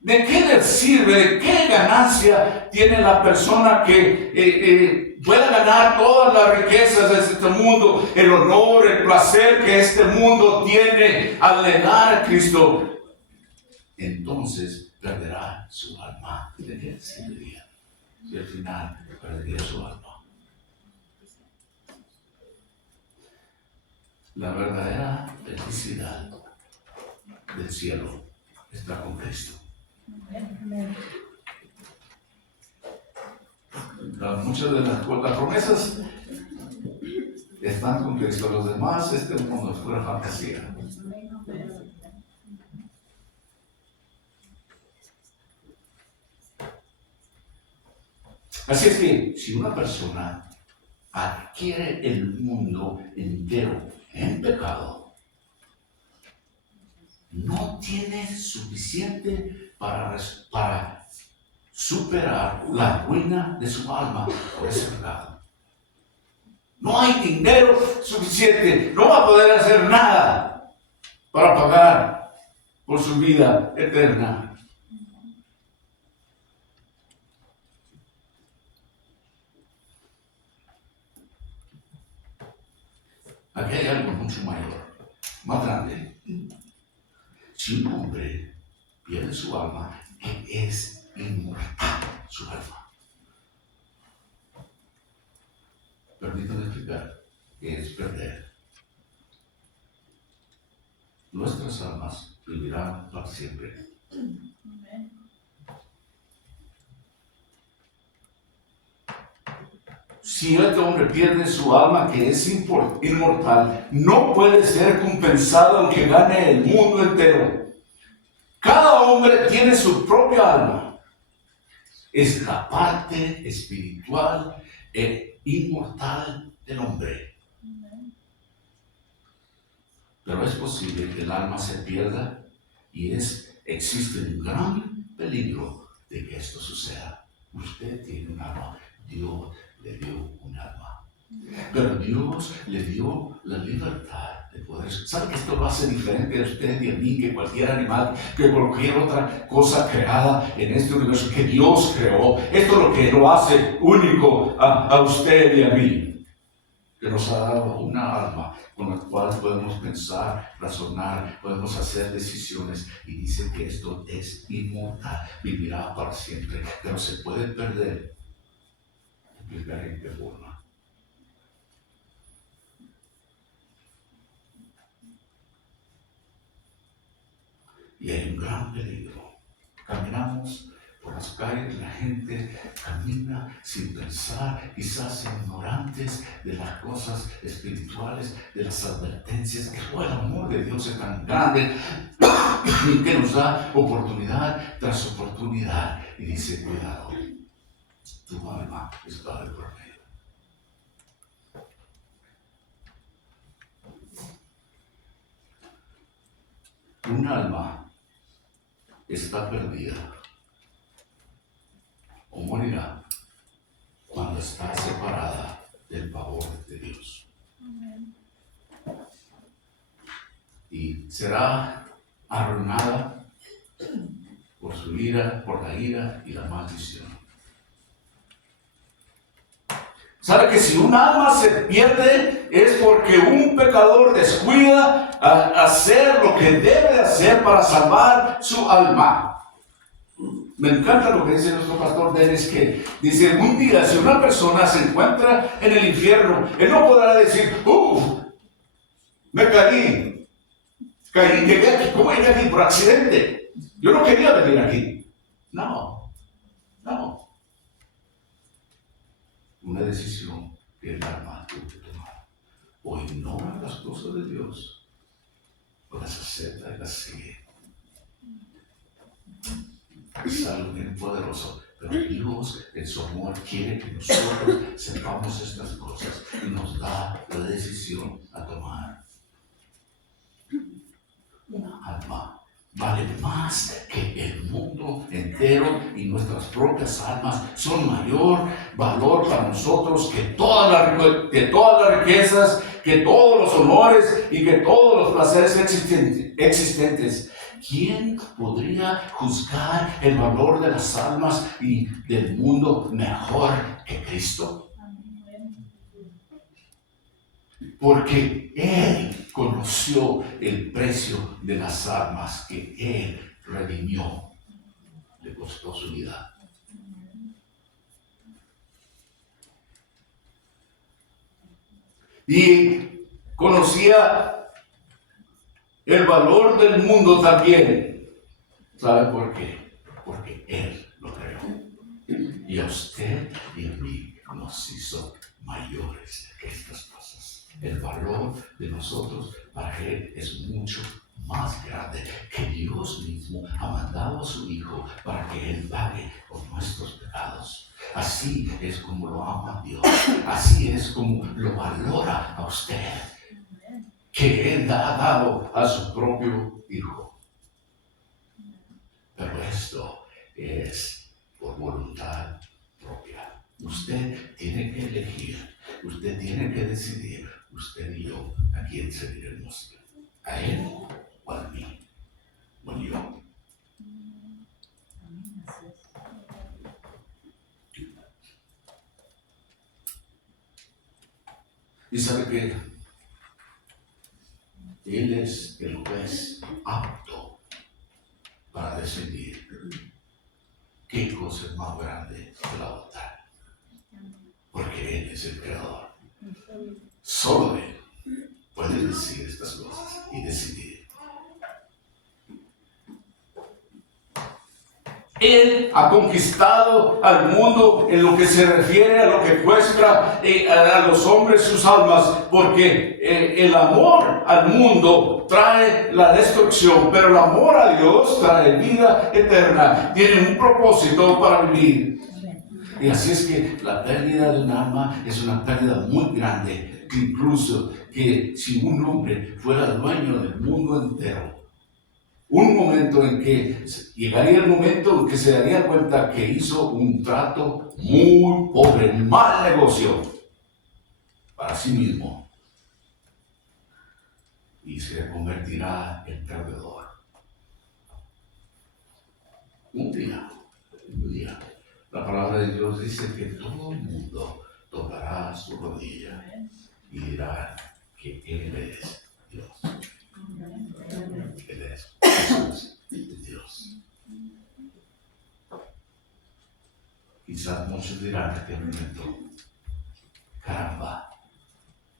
¿De qué le sirve? ¿De qué ganancia tiene la persona que pueda ganar todas las riquezas de este mundo, el honor, el placer que este mundo tiene al negar a Cristo? Entonces perderá su alma. ¿De qué le serviría si al final perdería su alma? La verdadera felicidad del cielo está con Cristo. Muchas de las promesas están con Cristo. Los demás, este mundo es pura fantasía. Así es que si una persona adquiere el mundo entero en pecado, no tiene suficiente para superar la ruina de su alma por ese pecado. No hay dinero suficiente, no va a poder hacer nada para pagar por su vida eterna. Aquí hay algo mucho mayor, más grande. Si un hombre pierde su alma, que es inmortal su alma. Permítanme explicar qué es perder. Nuestras almas vivirán para siempre. Si este hombre pierde su alma, que es inmortal, no puede ser compensado aunque gane el mundo entero. Cada hombre tiene su propia alma. Es la parte espiritual e inmortal del hombre. Pero es posible que el alma se pierda y existe un gran peligro de que esto suceda. Usted tiene un alma. Dios le dio un alma. Pero Dios le dio la libertad de poder. ¿Sabe que esto lo hace diferente a usted y a mí que cualquier animal, que cualquier otra cosa creada en este universo que Dios creó? Esto es lo que lo hace único a usted y a mí. Que nos ha dado una alma con la cual podemos pensar, razonar, podemos hacer decisiones. Y dice que esto es inmortal, vivirá para siempre, pero se puede perder. Explicar en qué forma. Y hay un gran peligro. Caminamos por las calles, la gente camina sin pensar, quizás ignorantes de las cosas espirituales, de las advertencias. Que el amor de Dios es tan grande que nos da oportunidad tras oportunidad. Y dice, cuidado, tu alma está de por medio. Un alma está perdida o morirá cuando está separada del favor de Dios. Y será arruinada por su ira, por la ira y la maldición. ¿Sabe que si un alma se pierde es porque un pecador descuida a hacer lo que debe de hacer para salvar su alma? Me encanta lo que dice nuestro pastor Dennis, que dice, un día si una persona se encuentra en el infierno, él no podrá decir, me caí, llegué aquí, ¿cómo llegué aquí? Por accidente. Yo no quería venir aquí. No. Una decisión que el alma tuvo que tomar. O ignora las cosas de Dios, o las acepta y las sigue. Es algo bien poderoso. Pero Dios, en su amor, quiere que nosotros sepamos estas cosas y nos da la decisión a tomar. Una alma vale más que el mundo entero, y nuestras propias almas son mayor valor para nosotros que todas las riquezas, que todos los honores y que todos los placeres existentes. ¿Quién podría juzgar el valor de las almas y del mundo mejor que Cristo? Porque Él conoció el precio de las almas que Él redimió. Le costó su vida. Y conocía el valor del mundo también. ¿Sabe por qué? Porque Él lo creó. Y a usted y a mí nos hizo mayores que estas cosas. El valor de nosotros para Él es mucho más grande, que Dios mismo ha mandado a su Hijo para que Él pague por nuestros pecados. Así es como lo ama Dios. Así es como lo valora a usted, que Él ha dado a su propio Hijo. Pero esto es por voluntad propia. Usted tiene que elegir, usted tiene que decidir, usted y yo, a quién seguiremos. ¿A Él o a mí? O a yo. Y sabe que Él es el juez apto para decidir qué cosa es más grande que la otra. Porque Él es el creador. Solo Él puede decir estas cosas y decidir. Él ha conquistado al mundo en lo que se refiere a lo que cuesta a los hombres sus almas, porque el amor al mundo trae la destrucción, pero el amor a Dios trae vida eterna. Tiene un propósito para vivir. Y así es que la pérdida de un alma es una pérdida muy grande, incluso que si un hombre fuera dueño del mundo entero, un momento en que llegaría el momento en que se daría cuenta que hizo un trato muy pobre, un mal negocio para sí mismo, y se convertirá en perdedor. Un día, la palabra de Dios dice que todo el mundo tocará su rodilla y dirá que Él es Dios. Él es Jesús, Dios. Quizás muchos dirán en este momento, caramba,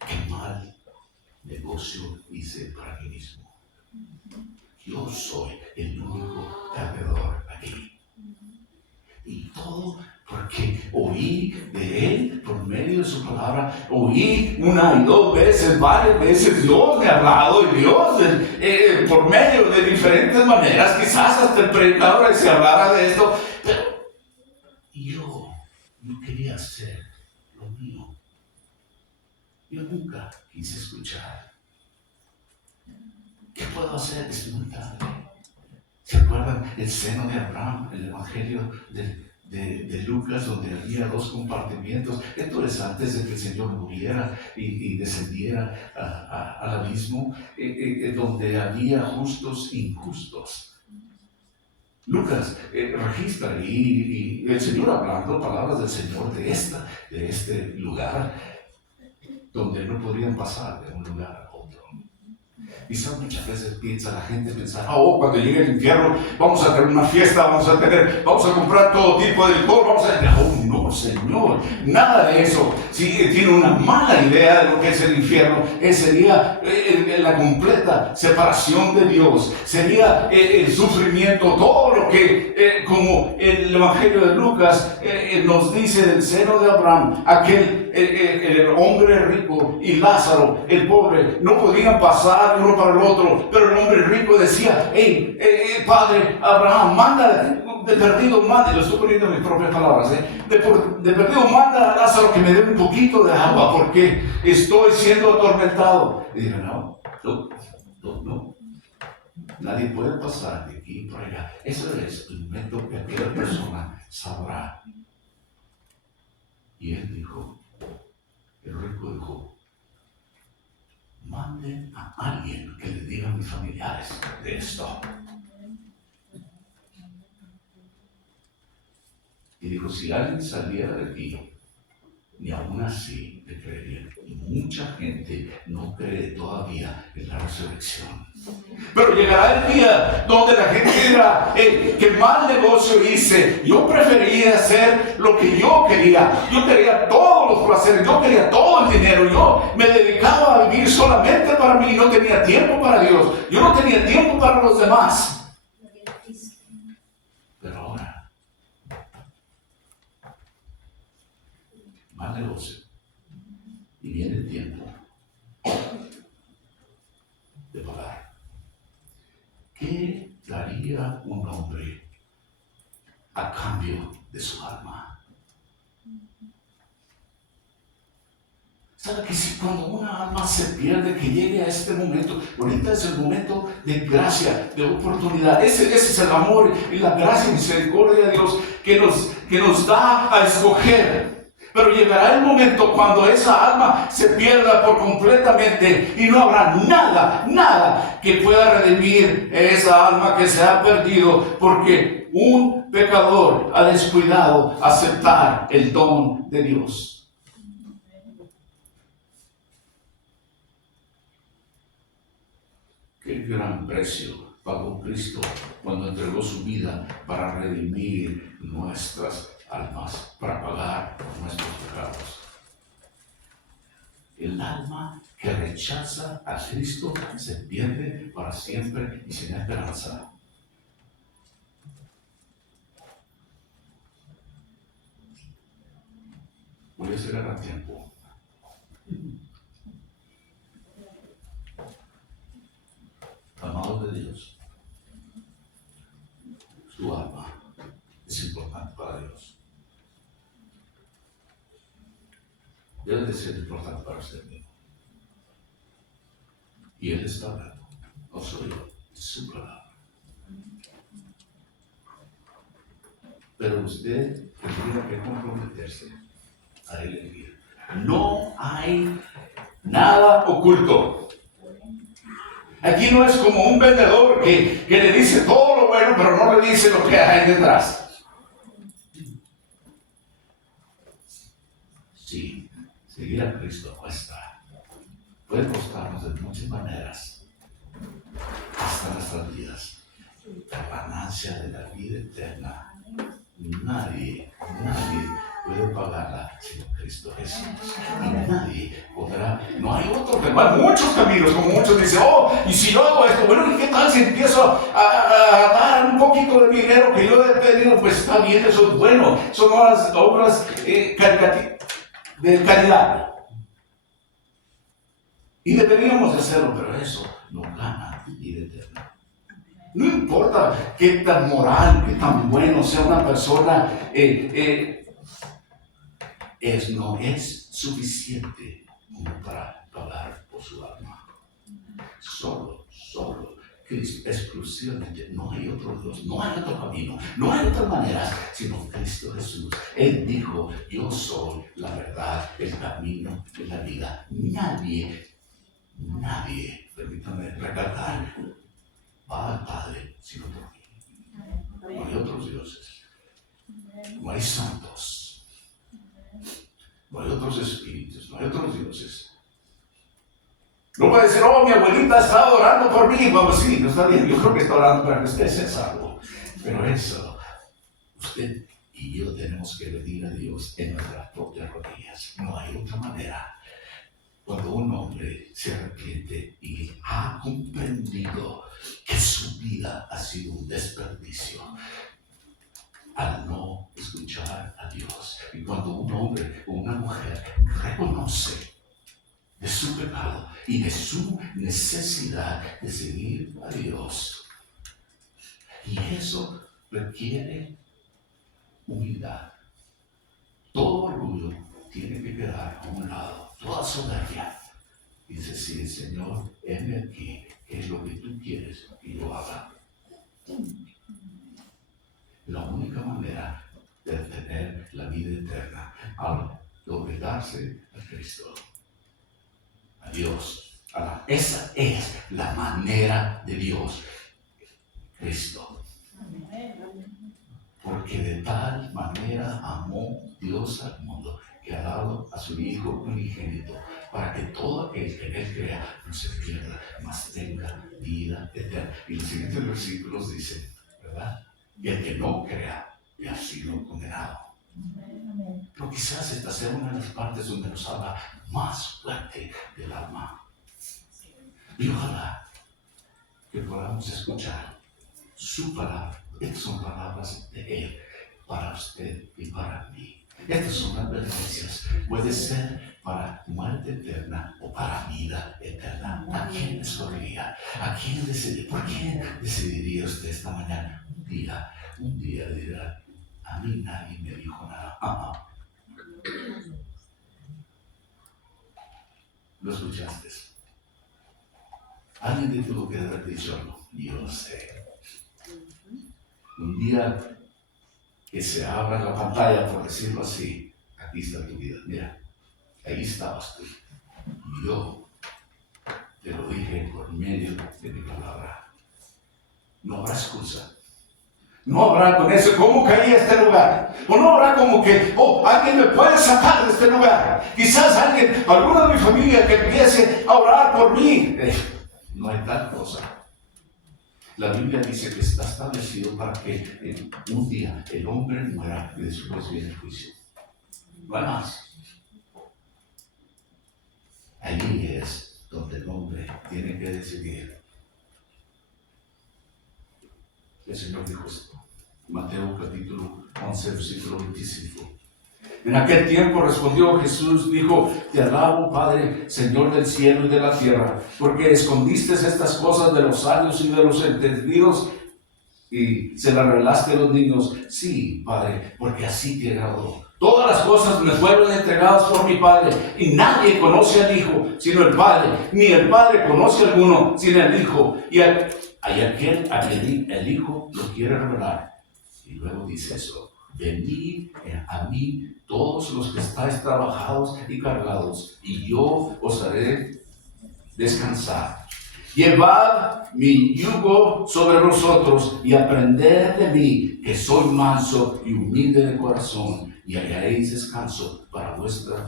qué mal negocio hice para mí mismo. Yo soy el único perdedor aquí. Y todo porque oí de Él por medio de su palabra, oí una y dos veces, varias veces, Dios me ha hablado, y Dios por medio de diferentes maneras, quizás hasta el predicador se hablara de esto, pero yo no quería hacer lo mío. Yo nunca quise escuchar. ¿Qué puedo hacer? Es muy tarde. ¿Se puede recuerdan el seno de Abraham, el evangelio de Lucas, donde había 2 compartimientos? Esto es antes de que el Señor muriera y descendiera al abismo, donde había justos e injustos. Lucas registra y el Señor hablando palabras del Señor de este lugar, donde no podrían pasar de un lugar a otro. Quizás muchas veces la gente piensa, cuando llegue el infierno vamos a tener una fiesta, vamos a comprar todo tipo de licor, no, Señor, nada de eso. Si tiene una mala idea de lo que es el infierno, sería la completa separación de Dios, sería el sufrimiento, todo lo que, como el Evangelio de Lucas nos dice del seno de Abraham, el hombre rico y Lázaro, el pobre, no podían pasar uno para el otro, pero el hombre rico decía, Padre Abraham, manda de perdido, lo estoy poniendo en mis propias palabras, de perdido manda a Lázaro que me dé un poquito de agua porque estoy siendo atormentado. Y dije, no, nadie puede pasar de aquí por allá. Eso es el momento que aquella persona sabrá. Y él dijo, el rico dijo, manden a alguien que le diga a mis familiares de esto. Y dijo, si alguien saliera de aquí, ni aún así le creerían. Y mucha gente no cree todavía en la resurrección. Pero llegará el día donde la gente dirá, qué mal negocio hice. Yo prefería hacer lo que yo quería. Yo quería todos los placeres, yo quería todo el dinero. Yo me dedicaba a vivir solamente para mí. No tenía tiempo para Dios. Yo no tenía tiempo para los demás. Pero ahora, mal negocio. Y viene el tiempo de pagar. ¿Qué daría un hombre a cambio de su alma? ¿Sabe que si cuando una alma se pierde, que llegue a este momento, ahorita es el momento de gracia, de oportunidad? Ese es el amor y la gracia y misericordia de Dios que nos da a escoger. Pero llegará el momento cuando esa alma se pierda por completamente y no habrá nada que pueda redimir esa alma que se ha perdido, porque un pecador ha descuidado aceptar el don de Dios. Qué gran precio pagó Cristo cuando entregó su vida para redimir nuestras almas, para pagar por nuestros pecados. El alma que rechaza a Cristo se pierde para siempre y sin esperanza. Voy a llegar a tiempo. Amados de Dios, su alma es importante para Dios. Debe de ser importante para usted mismo. Y Él está hablando, no soy yo, es su palabra. Pero usted tendría que comprometerse a elegir. No hay nada oculto. Aquí no es como un vendedor que le dice todo lo bueno, pero no le dice lo que hay detrás. Sí, seguir a Cristo cuesta. Puede costarnos de muchas maneras, hasta nuestras vidas. La ganancia de la vida eterna, nadie puede pagarla sino Cristo Jesús. Y nadie podrá, no hay otro camino. Hay muchos caminos, como muchos dicen, y si yo hago esto, bueno, ¿y qué tal si empiezo a dar un poquito de mi dinero que yo he pedido? Pues está bien, eso es bueno. Son obras de caridad. Y deberíamos de hacerlo, pero eso no gana vida eterna. No importa qué tan moral, qué tan bueno sea una persona, no es suficiente como para pagar por su alma. Solo Cristo, exclusivamente. No hay otro Dios, no hay otro camino, no hay otra manera, sino Cristo Jesús. Él dijo, yo soy la verdad, el camino y la vida. Nadie, permítame recalcar, va al Padre sino por mí. No hay otros dioses, no hay santos, no hay otros espíritus, no hay otros dioses. No puede decir, oh, mi abuelita está orando por mí. Vamos, sí, no está bien. Yo creo que está orando para que usted sea salvo. Pero eso, usted y yo tenemos que venir a Dios en nuestras propias rodillas. No hay otra manera. Cuando un hombre se arrepiente y ha comprendido que su vida ha sido un desperdicio al no escuchar a Dios. Y cuando un hombre o una mujer reconoce de su pecado y de su necesidad de seguir a Dios. Y eso requiere humildad. Todo orgullo tiene que quedar a un lado, toda soberbia. Y decir, Señor, heme aquí, ¿qué es lo que tú quieres que yo haga? La única manera de tener la vida eterna al doblegarse a Cristo, a Dios. Esa es la manera de Dios, Cristo. Porque de tal manera amó Dios al mundo que ha dado a su Hijo unigénito para que todo aquel que en él crea no se pierda, mas tenga vida eterna. Y los siguientes versículos dicen, ¿verdad? Y el que no crea ya ha sido condenado. Pero quizás esta sea una de las partes donde nos habla más fuerte del alma. Y ojalá que podamos escuchar su palabra. Estas son palabras de Él para usted y para mí. Estas son advertencias. Puede ser para muerte eterna o para vida eterna. ¿A quién escogería? ¿A quién decidiría? ¿Por quién decidiría usted esta mañana? Un día dirá, a mí nadie me dijo nada. ¿Lo escuchaste? Alguien te tuvo que haber dicho algo. Yo sé. Un día que se abra la pantalla, por decirlo así, aquí está tu vida. Mira, ahí estabas tú. Y yo te lo dije por medio de mi palabra. No habrá excusa. No habrá con eso, ¿cómo caí a este lugar? O no habrá como que, alguien me puede sacar de este lugar. Quizás alguna de mi familia que empiece a orar por mí. No hay tal cosa. La Biblia dice que está establecido para que un día el hombre muera y después viene el juicio. No hay más. Allí es donde el hombre tiene que decidir. El Señor dijo esto. Mateo capítulo 11, versículo 25. En aquel tiempo respondió Jesús, dijo, te alabo, Padre, Señor del cielo y de la tierra, porque escondiste estas cosas de los sabios y de los entendidos y se las revelaste a los niños. Sí, Padre, porque así te agradó. Todas las cosas me fueron entregadas por mi Padre, y nadie conoce al Hijo sino el Padre, ni el Padre conoce a alguno sino el Hijo, y hay aquel a quien el Hijo lo quiere revelar. Y luego dice eso, venid a mí todos los que estáis trabajados y cargados, y yo os haré descansar. Llevad mi yugo sobre vosotros y aprended de mí, que soy manso y humilde de corazón, y hallaréis descanso para vuestras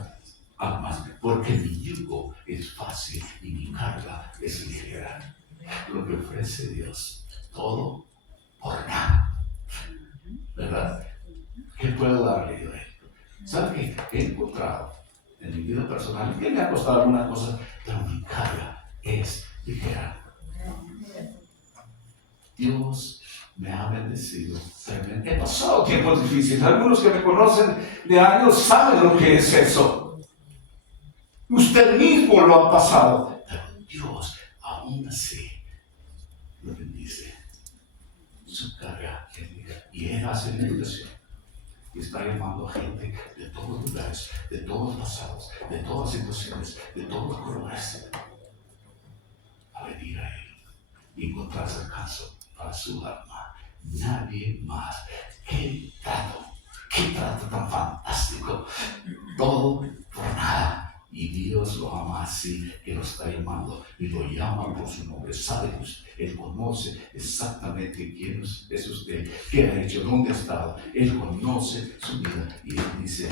almas, porque mi yugo es fácil y mi carga es ligera. Lo que ofrece Dios, todo por nada. ¿Verdad? ¿Qué puedo darle yo a él? ¿Sabe qué he encontrado en mi vida personal? Que me ha costado algunas cosas, pero mi carga es ligera. Dios me ha bendecido. He pasado tiempos difíciles. Algunos que me conocen de años saben lo que es eso. Usted mismo lo ha pasado. Pero Dios aún así lo bendice. Su carga es ligera. Y Él hace la invitación. Y está llamando a gente de todos lugares, de todos pasados, de todas situaciones, de todos colores, a venir a Él. y encontrar descanso para su alma. Nadie más. ¡Qué trato tan fantástico! Todo por nada. Y Dios lo ama así, que lo está llamando y lo llama por su nombre. Sabe usted, Él conoce exactamente quién es usted, qué ha hecho, dónde ha estado. Él conoce su vida y Él dice,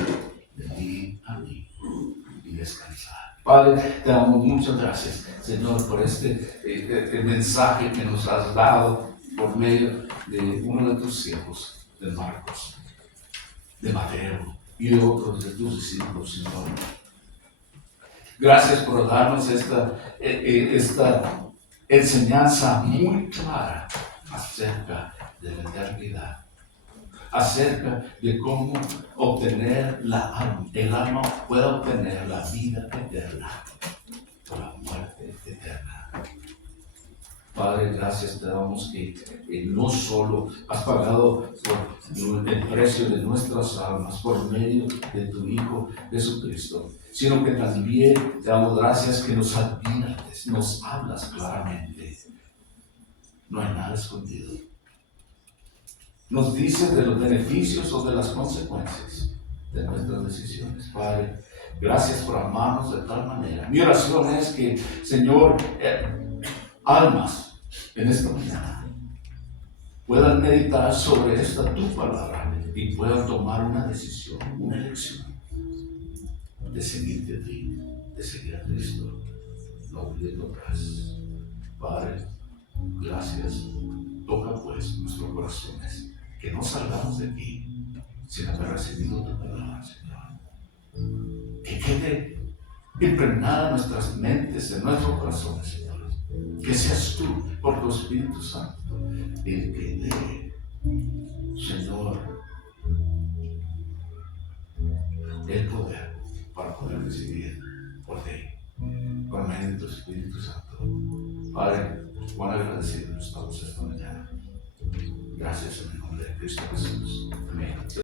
venid a mí y descansar. Padre, te damos muchas gracias, Señor, por el mensaje que nos has dado por medio de uno de tus siervos, de Marcos, de Mateo y de otros de tus discípulos, Señor. Gracias por darnos esta enseñanza muy clara acerca de la eternidad, acerca de cómo obtener el alma puede obtener la vida eterna por la muerte eterna. Padre, gracias te damos que no solo has pagado por el precio de nuestras almas por medio de tu Hijo Jesucristo, sino que también te damos gracias que nos adviertes, nos hablas claramente. No hay nada escondido. Nos dices de los beneficios o de las consecuencias de nuestras decisiones. Padre, gracias por amarnos de tal manera. Mi oración es que, Señor, almas en esta mañana puedan meditar sobre esta tu palabra y puedan tomar una decisión, una elección de seguirte a ti, de seguir a Cristo, no volviendo atrás. Padre, gracias. Toca pues nuestros corazones, que no salgamos de aquí sin haber recibido tu palabra, Señor. Que quede impregnada en nuestras mentes, en nuestros corazones, Señor. Que seas tú, por tu Espíritu Santo, el que dé, Señor, el poder para poder decidir por ti, por medio de tu Espíritu Santo. Padre, cuán agradecidos estamos esta mañana. Gracias en el nombre de Cristo Jesús. Amén.